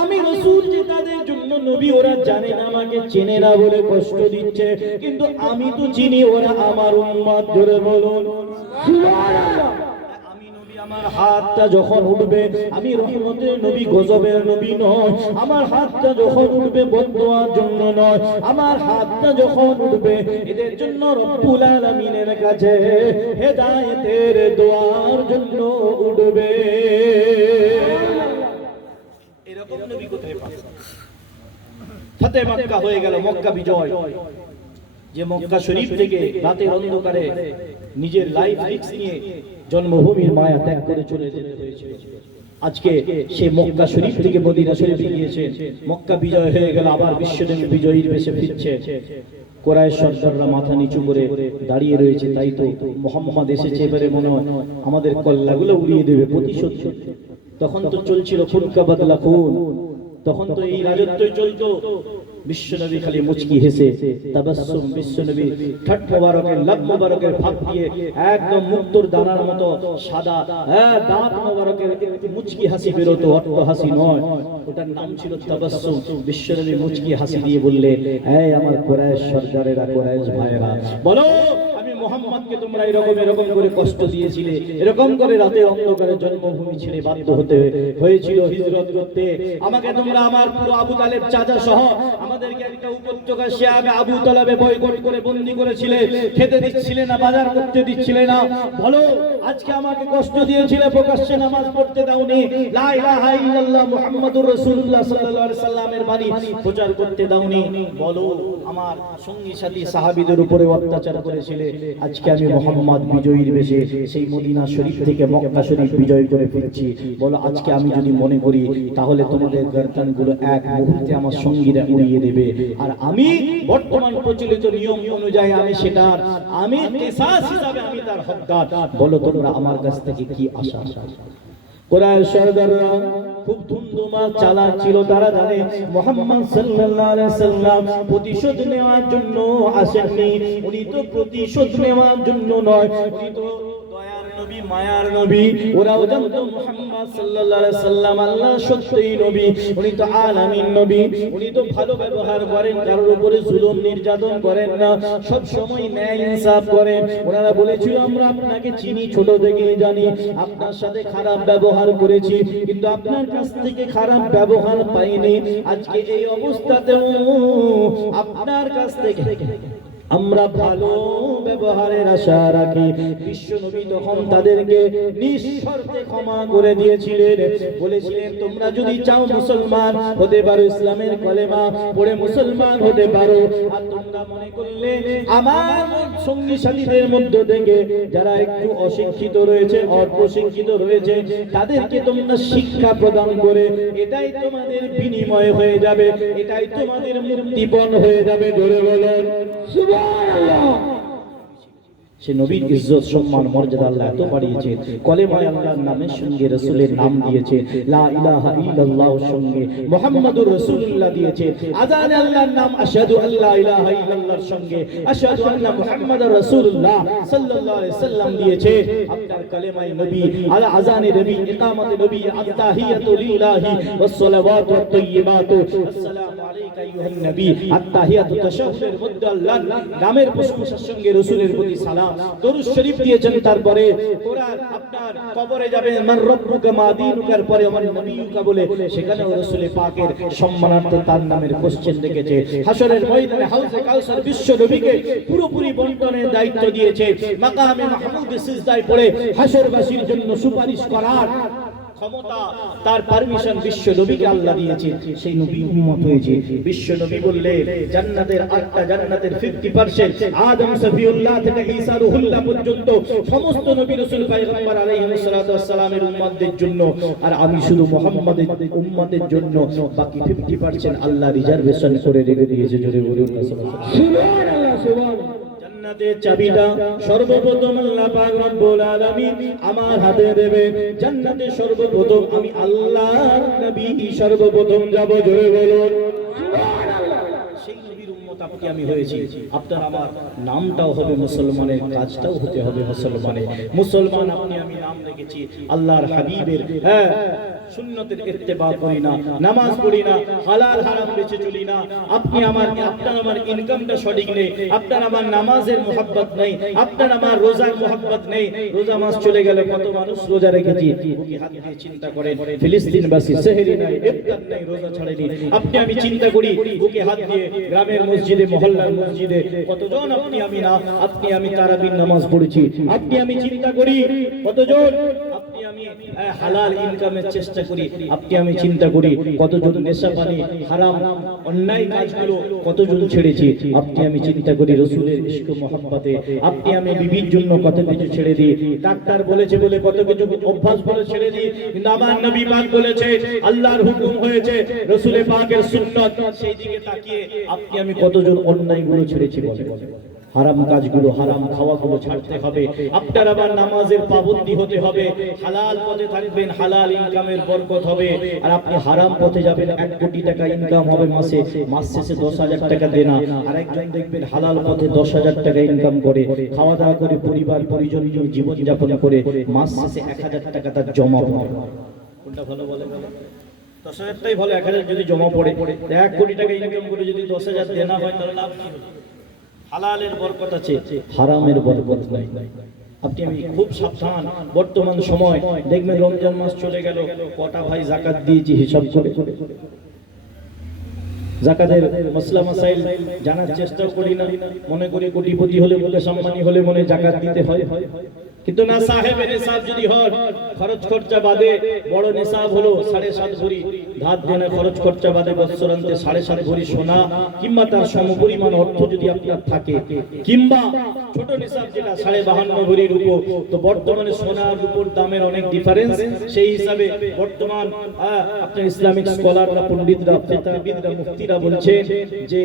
আমি রাসূল যে তাদের জন্য নবী, ওরা জানে না আমাকে চেনে না বলে কষ্ট দিচ্ছে, কিন্তু আমি তো চিনি ওরা আমার উম্মত। জোরে বলুন সুবহানাল্লাহ। আমার হাতটা যখন উঠবে আমি রহমতের নবী গজবের নবী নয়, আমার হাতটা যখন উঠবে বদদুয়ার জন্য নয়, আমার হাতটা যখন উঠবে এদের জন্য রব্বুল আলামিনের কাছে হেদায়েতের দোয়ার জন্য উঠবে। এরকম নবী কোথায় পাবেন? ফাতে মক্কা হয়ে গেল, মক্কা বিজয়, যে মক্কা শরীফ থেকে রাতের অন্ধকারে নিজের লাইফ রিস্ক নিয়ে জন্মভূমির মায়া ত্যাগ করে চলে যেতে হয়েছিল। আজকে সে মক্কা শরীফ থেকে মদিনা শরীফে গিয়েছে, মক্কা বিজয় হয়ে গেল, আবার বিশ্বনবী বিজয়ীর বেশে ফিরছে। কুরাইশ সর্দাররা মাথা নিচু করে দাঁড়িয়ে রয়েছে, তাই তো মুহাম্মদ এসেছে, এবারে মনে হয় আমাদের কল্লাগুলো উড়িয়ে দেবে, প্রতিশোধ। তখন তো চলছিল খুন কা বদলা খুন, তখন তো এই রাজত্বই চলতো। বিশ্বনবী খালি মুচকি হেসে তাবাসসুম, বিশ্বনবী ঠট মোবারকের লাব মোবারকের ফাঁক দিয়ে একদম মুক্তোর দানার মতো সাদা দাঁত মোবারকের মুচকি হাসি বেরোতো, অট্ট হাসি নয়, ওটার নাম ছিল তাবাসসুম। বিশ্বনবী মুচকি হাসি দিয়ে বললেন, এই আমার কুরাইশ সর্দারেরা, কুরাইশ ভাইয়েরা, বলো আমি মুহাম্মদকে তোমরা এরকম করে কষ্ট দিয়েছিলে, এরকম করে রাতে অন্ধকারে জন্মভূমি ছেড়ে বাধ্য হতে হয়েছিল হিজরত করতে, আমাকে তোমরা আমার পুরো আবু তালেব চাচা সহ আমাদেরকে একটা উপত্যকা শিয়াবে আবু তালেবে বয়কট করে বন্দী করেছিলে, খেতে দিচ্ছিলে না, বাজার করতে দিচ্ছিলে না, বলো আজকে আমাকে কষ্ট দিয়েছিলে, প্রকাশ্যে নামাজ পড়তে দাওনি, লা ইলাহা ইল্লাল্লাহ মুহাম্মাদুর রাসূলুল্লাহ সাল্লাল্লাহু আলাইহি সাল্লামের বাণী প্রচার করতে দাওনি, বলো আমার সঙ্গী সাথী সাহাবীদের উপরে অত্যাচার করেছিলে, আজকে আজকে আমি মোহাম্মদ বিজয়ীর বেশে সেই মদিনা শরীফ থেকে মক্কা শরীফ বিজয় করে ফিরছি। বলো আজকে আমি যদি মনে করি তাহলে তোমাদের গর্দানগুলো এক মুহূর্তে আমার সঙ্গীরা উড়িয়ে দেবে। আর আমি বর্তমান প্রচলিত নিয়ম অনুযায়ী আমি কিসাস হিসাবে আমি তার হকদার। বলো তোমরা আমার কাছ থেকে কি আশা? কোরআন সরদাররা খুব ধুমধুমা চালাচ্ছিল, তারা জানে মুহাম্মদ সাল্লাল্লাহু আলাইহি সাল্লাম প্রতিশোধ নেওয়ার জন্য আসেননি। উনি তো প্রতিশোধ নেওয়ার জন্য নয়, উনি তো দয়ার নবী, মায়ার নবী। ওরাও জানতো মুহাম্মদ সাল্লাল্লাহু আলাইহি সাল্লাম আল্লাহ সত্যই নবী, উনি তো আলামিন নবী। উনি তো ভালো ব্যবহার করেন, কারোর উপরে জুলুম নির্যাতন করেন না, সব সময় ন্যায় ইনসাফ করেন। ওনারা বলেছিল আমরা আপনাকে চিনি, ছোট থেকেই জানি, আপনার সাথে খারাপ ব্যবহার করেছি কিন্তু আপনার কাছ থেকে খারাপ ব্যবহার পাইনি। আজকে এই অবস্থাতেও আপনার কাছ থেকে আমরা ভালো ব্যবহারের আশা রাখি। বিশ্ব নবী তখন তাদেরকে নিঃশর্তে ক্ষমা করে দিয়েছিলেন, বলেছিলেন তোমরা যদি চাও মুসলমান হতে পারো, ইসলামের কলেমা পড়ে মুসলমান হতে পারো। আর তোমরা মনে করলে আমার সঙ্গী সাথীদের মধ্য থেকে যারা একটু অশিক্ষিত রয়েছে, অল্প শিক্ষিত রয়েছে, তাদেরকে তোমরা শিক্ষা প্রদান করে এটাই তোমাদের বিনিময় হয়ে যাবে, এটাই তোমাদের মুক্তিপণ হয়ে যাবে। ধরে বলেন সুবহানাল্লাহ। সে নবীর ইজ্জত সম্মান মর্যাদা আল্লাহ এত বাড়িয়েছে, কলেমায় আল্লাহর নামের সঙ্গে রাসূলের নাম দিয়েছে, লা ইলাহা ইল্লাল্লাহর সঙ্গে মুহাম্মাদুর রাসূলুল্লাহ দিয়েছে, আযানে আল্লাহর নাম আশহাদু আল্লা ইলাহা ইল্লাল্লাহর সঙ্গে আশহাদু আন্না মুহাম্মাদুর রাসূলুল্লাহ সাল্লাল্লাহু আলাইহি সাল্লাম দিয়েছে। আপনার কলেমায় নবী, আলা আযানে নবী, ইকামতে নবী, আত-তাহিয়াতু লিল্লাহি ওয়াস সালাওয়াতু ওয়াত তাইয়্যিবাতু, আসসালামু আলাইকা আইয়ুহান নবী, আত-তাহিয়াতু তাশাহুদের মধ্যে আল্লাহর নামের প্রশংসার সঙ্গে রাসূলের প্রতি সালাম দরুদ শরীফ দিয়েছেন। তারপরে কোরআন আপনার কবরে যাবে মান রব্বুকা মা দীনুকার পরে আমার নবীকা বলে সেখানে রাসূল পাকের সম্মানার্থে তার নামের কোশ্চেন রেখেছে। হাশরের ময়দানে হাউজে কাউসার বিশ্ব নবীকে পুরোপুরি বন্টনের দায়িত্ব দিয়েছে। মাকামে মাহমুদ সিজদায় পড়ে হাশরবাসীর জন্য সুপারিশ করার ক্ষমতা, তার পারমিশন বিশ্ব নবীকে আল্লাহ দিয়েছে। সেই নবী উম্মত হয়েছে। বিশ্ব নবী বললে জান্নাতের 8টা জান্নাতের 50% আদম সফিউল্লাহ থেকে ঈসা রুহুল্লাহ পর্যন্ত সমস্ত নবী রাসূল পয়গম্বর আলাইহিস সালাতু ওয়াস সালামের উম্মতদের জন্য, আর আমি শুধু মুহাম্মাদের উম্মতের জন্য বাকি 50% আল্লাহ রিজার্ভেশন করে রেখে দিয়েছে। জোরে বলুন সুবহানাল্লাহ। সুবহানাল্লাহ। জান্নাতের চাবিটা সর্বপ্রথম আল্লাহ পাক রব্বুল আলামিন আমার হাতে দেবেন। জান্নাতে সর্বপ্রথম আমি আল্লাহর নবী সর্বপ্রথম যাব। জোরে বলুন সুবহানাল্লাহ। সেই নবীর উম্মত আপনি আমি হয়েছি। আপনার আমার নামটাও হবে মুসলমানের, কাজটাও হতে হবে মুসলমানের। মুসলমান আপনি আমি নাম রেখেছি আল্লাহর হাবিবের, হ্যাঁ সুন্নতের ইত্তেবা করি না, নামাজ পড়ি না, হালাল হারাম বেঁচে চলি না। আপনি আমার আপনার আমার ইনকামটা সঠিক নেই, আপনার আমার নামাজের মোহাব্বত নেই, আপনার আমার রোজার মোহাব্বত নেই। রোজা মাস চলে গেল, কত মানুষ রোজা রেখেছি, বুকে হাত দিয়ে চিন্তা করেন ফিলিস্তিনবাসী সেহরি নাই, ইফতার নাই, রোজা ছাড়েনি। আপনি আমি চিন্তা করি বুকে হাত দিয়ে গ্রামের মসজিদে, মহল্লার মসজিদে কতজন আপনি আমি না আপনি আমি তারাবির নামাজ পড়েছি। আপনি আমি চিন্তা করি কতজন আপনি আমি হালাল ইনকামের চেষ্টা করি। আপনি আমি চিন্তা করি কতজন নেশা পানি হারাম অন্যায় কাজগুলো কতজন ছেড়েছি। আপনি আমি চিন্তা করি রাসূলের ইশক মহব্বতে আপনি আমি বিবির জন্য কত কিছু ছেড়ে দিই। ডাক্তার বলেছে বলে কত কিছু অভ্যাস বলে ছেড়ে দিই, কিন্তু আমার নবী পাক বলেছে, আল্লাহর হুকুম হয়েছে, রাসূলের পাকের সুন্নাত, সেই দিকে তাকিয়ে আপনি আমি কতজন অন্যায়গুলো ছেড়েছি। বলে হারাম কাজগুলো, হারাম খাওয়াগুলো ছাড়তে হবে। আপনার আবার নামাজের পাবন্দি হতে হবে, হালাল পথে থাকবেন, হালাল ইনকামের বরকত হবে। আর আপনি হারাম পথে যাবেন, 1 কোটি টাকা ইনকাম হবে মাসে, মাস শেষে 10,000 টাকা দেনা। আর একজন দেখবেন হালাল পথে 10,000 টাকা ইনকাম করে, খাওয়া দাওয়া করে, পরিবার পরিজন নিয়ে জীবন যাপন করে, মাস শেষে 1,000 টাকা তার জমা পড়ে। কোনটা ভালো বলে? 10,000 টাই ভালো। 1,000 যদি জমা পড়ে, 1 কোটি টাকা ইনকাম করে যদি 10,000 দেনা হয়, তাহলে লাভ কি হবে? হালালের বরকত আছে, হারামের বরকত নাই। আপনি আমি খুব সাবধান। বর্তমান সময় দেখবেন রমজান মাস চলে গেল, কটা ভাই যাকাত দিয়েছি হিসাব করে। যাকাতের মসলা মাসাইল জানার চেষ্টাও করি না, মনে করি কোটিপতি হলে বলে সম্মানী হলে মনে যাকাত দিতে হয়। কিন্তু না সাহেবের নিসাব যদি হয়, খরচ খরচা বাদে বড় নিসাব হলো 7.5 ভরি ধার দেনা, খরচ খরচা বাদে বৎসরান্তে 7.5 ভরি সোনা কিংবা তার সমপরিমাণ অর্থ যদি আপনার থাকে, কিংবা ছোট নিসাব যেটা 52.5 ভরি রূপো, তো বর্তমানে সোনার রূপোর দামের অনেক ডিফারেন্স। সেই হিসাবে বর্তমান আপনার ইসলামিক স্কলাররা, পণ্ডিতরা, ফিকহবিদরা, মুফতিরা বলছেন যে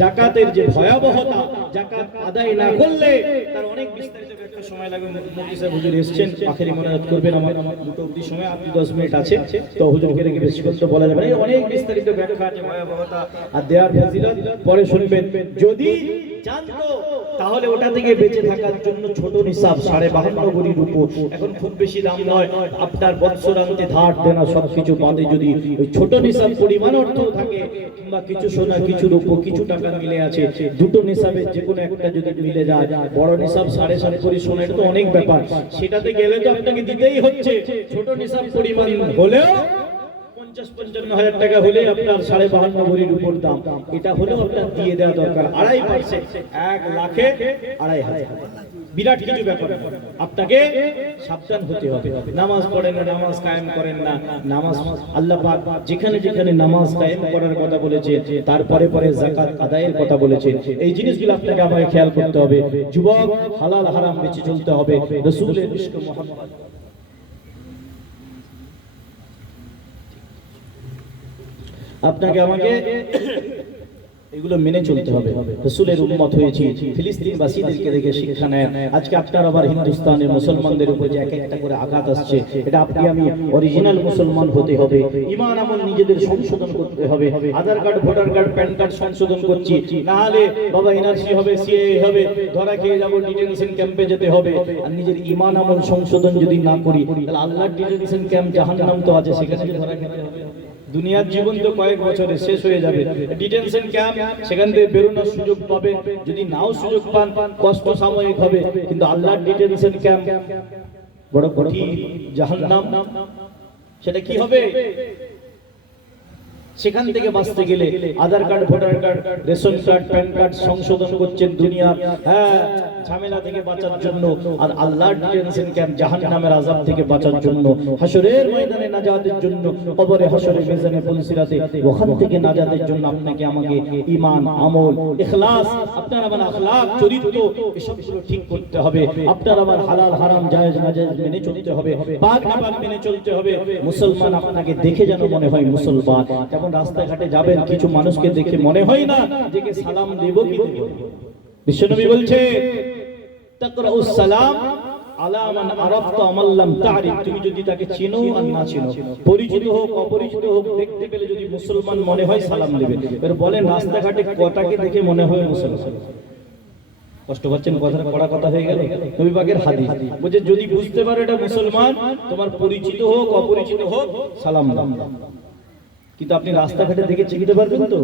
জাকাতের যে ভয়াবহতা, জাকাত আদায় না করলে তার অনেক বিস্তারিত ব্যাখ্যা সময় লাগবে। মুফতি সাহেব হুজুর এসেছেন, আখেরি মনোনাত করবেন, আমার দুটো অবধি সময়, আপনি 10 মিনিট আছে, তো হুজুরকে রেখে বেশি কথা বলা যাবে না। অনেক বিস্তারিত ব্যাখ্যা আছে ভয়াবহতা আর দেওয়ার ফজিলত, পরে শুনবেন। যদি জানতো তাহলে ওটা থেকে বেঁচে থাকার জন্য ছোট নিসাব 52.5 ভরি রূপো, এখন খুব বেশি দাম নয়, আপনার বৎসরান্তে ধার দেনা সবকিছু বাদে যদি ওই ছোট নিসাব পরিমাণ অর্থ থাকে, কিংবা কিছু সোনা, কিছু রূপো, কিছু টাকা মিলে আছে, দুটো নিসাবের যে কোনো একটা যদি মিলে যায়, বড় নিসাব 7.5 ভরি সোনা, এটা তো অনেক ব্যাপার, সেটাতে গেলে তো আপনাকে দিতেই হচ্ছে। ছোট নিসাব পরিমাণ হলেও 50-55 হাজার টাকা হলে আপনার 52.5 ভরির উপর দাম, এটা হলেও আপনার দিয়ে দেওয়া দরকার। 2.5%, 1 লাখে 2.5 বিরাট কিছু ব্যাপার। আপনাকে সাবধান হতে হবে। নামাজ পড়েন না, নামাজ কায়েম করেন না, নামাজ আল্লাহ পাক যেখানে যেখানে নামাজ কায়েম করার কথা বলেছে, তারপরে পরে যাকাত আদায়ের কথা বলেছে, এই জিনিসগুলো আপনাকে আমাকে খেয়াল করতে হবে। যুবক, হালাল হারাম বেঁচে চলতে হবে, রাসূলের ইশক মুহাম্মদ আপনাকে আমাকে এগুলো মেনে চলতে হবে। রাসূলের উম্মত হয়েছি, ফিলিস্তিনবাসীদেরকে দেখে শিক্ষা নেন। আজকে আপনার আবার হিন্দুস্তানের মুসলমানদের উপর যে এক একটা করে আঘাত আসছে, এটা আপনি আমি অরিজিনাল মুসলমান হতে হবে। ঈমান আমল নিজেদের সংশোধন করতে হবে। Aadhaar card, voter card, PAN card সংশোধন করছি, না হলে বাবা এনআরসি হবে, সিএএ হবে, ধরা খেয়ে যাব, ডিটেনশন ক্যাম্পে যেতে হবে। আর নিজের ঈমান আমল সংশোধন যদি না করি, তাহলে আল্লাহর ডিটেনশন ক্যাম্প জাহান্নাম তো আছে, সেখানে ধরা খেতে হবে। দুনিয়ার জীবন তো কয়েক বছরে শেষ হয়ে যাবে, ডিটেনশন ক্যাম্প, সেখান থেকে বেরোনোর সুযোগ পাবে, যদি নাও সুযোগ পান কষ্ট সাময়িক হবে, কিন্তু আল্লাহর ডিটেনশন ক্যাম্প বড় কঠিন, জাহান্নাম। সেটা কি হবে? সেখান থেকে বাঁচতে গেলে Aadhaar card, voter card, ration card, PAN card সংশোধন করছেন দুনিয়ার ঝামেলা থেকে বাঁচার জন্য, আর আল্লাহর ডিটেনশন ক্যাম্প জাহান্নামের আযাব থেকে বাঁচার জন্য, হাসরের ময়দানে নাজাতের জন্য, কবরে হাসরে মিজানে পুলসিরাতে ওখান থেকে নাজাতের জন্য আপনাকে আমাকে ঈমান, আমল, ইখলাস, আপনার আমার আখলাক, চরিত্র এসবগুলো ঠিক করতে হবে। আপনার আমার হালাল হারাম, জায়েজ নাজায়েজ মেনে চলতে হবে, পাক না পাক মেনে চলতে হবে। মুসলমান আপনাকে দেখে যেন মনে হয় মুসলমান। যেমন রাস্তাঘাটে যাবেন, কিছু মানুষকে দেখে মনে হয় না যে কে সালাম দেব কি দেব। বিশ্বনবী বলছে তাকরাউস সালাম আলা মান আরাফতা মান লাম তারিফ, তুমি যদি তাকে চেনো আর না চেনো, পরিচিত হোক অপরিচিত হোক, দেখতে পেলে যদি মুসলমান মনে হয় সালাম দেবে। এর বলেন রাস্তাঘাটে কটাকে দেখে মনে হয় মুসলমান? কষ্ট পাচ্ছেন, কথাটা কড়া কথা হয়ে গেল। নবী পাকের হাদিস বলছে যদি বুঝতে পারো এটা মুসলমান, তোমার পরিচিত হোক অপরিচিত হোক সালাম দাও। কিন্তু আপনি রাস্তাঘাটে দেখে চিনতে পারবেন তো?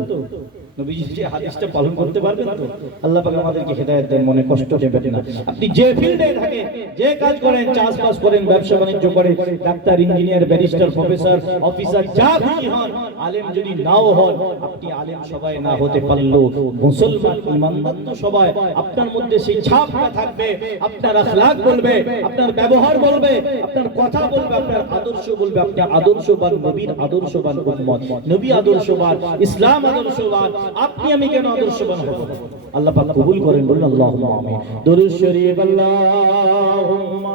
নবীজি যে হাদিসটা পালন করতে পারবেন তো? আল্লাহ পাক আমাদেরকে হেদায়েত দেন, মনে কষ্ট দেবেন না। আপনি যে ফিল্ডে থাকেন, যে কাজ করেন, চাষবাস করেন, ব্যবসা বাণিজ্য করেন, doctor, engineer, barrister, professor, officer, যা খুশি হন, আলেম যদি নাও হন, আপনি আলেম সবাই না হতে পারলেও মুসলমান ইমানদার তো সবাই। আপনার মধ্যে সেই ছাপটা থাকবে, আপনার আখলাক বলবে, আপনার ব্যবহার বলবে, আপনার কথা বলবে, আপনার আদর্শ বলবে। আপনি আদর্শবান, নবীর আদর্শবান উম্মত, নবী আদর্শবান, ইসলাম আদর্শবান, আপনি আমি কেন আদর্শবান হব? আল্লাহ পাক কবুল করেন, বলুন আল্লাহুম্মা আমিন। দুরূদ শরীফ, আল্লাহুম্মা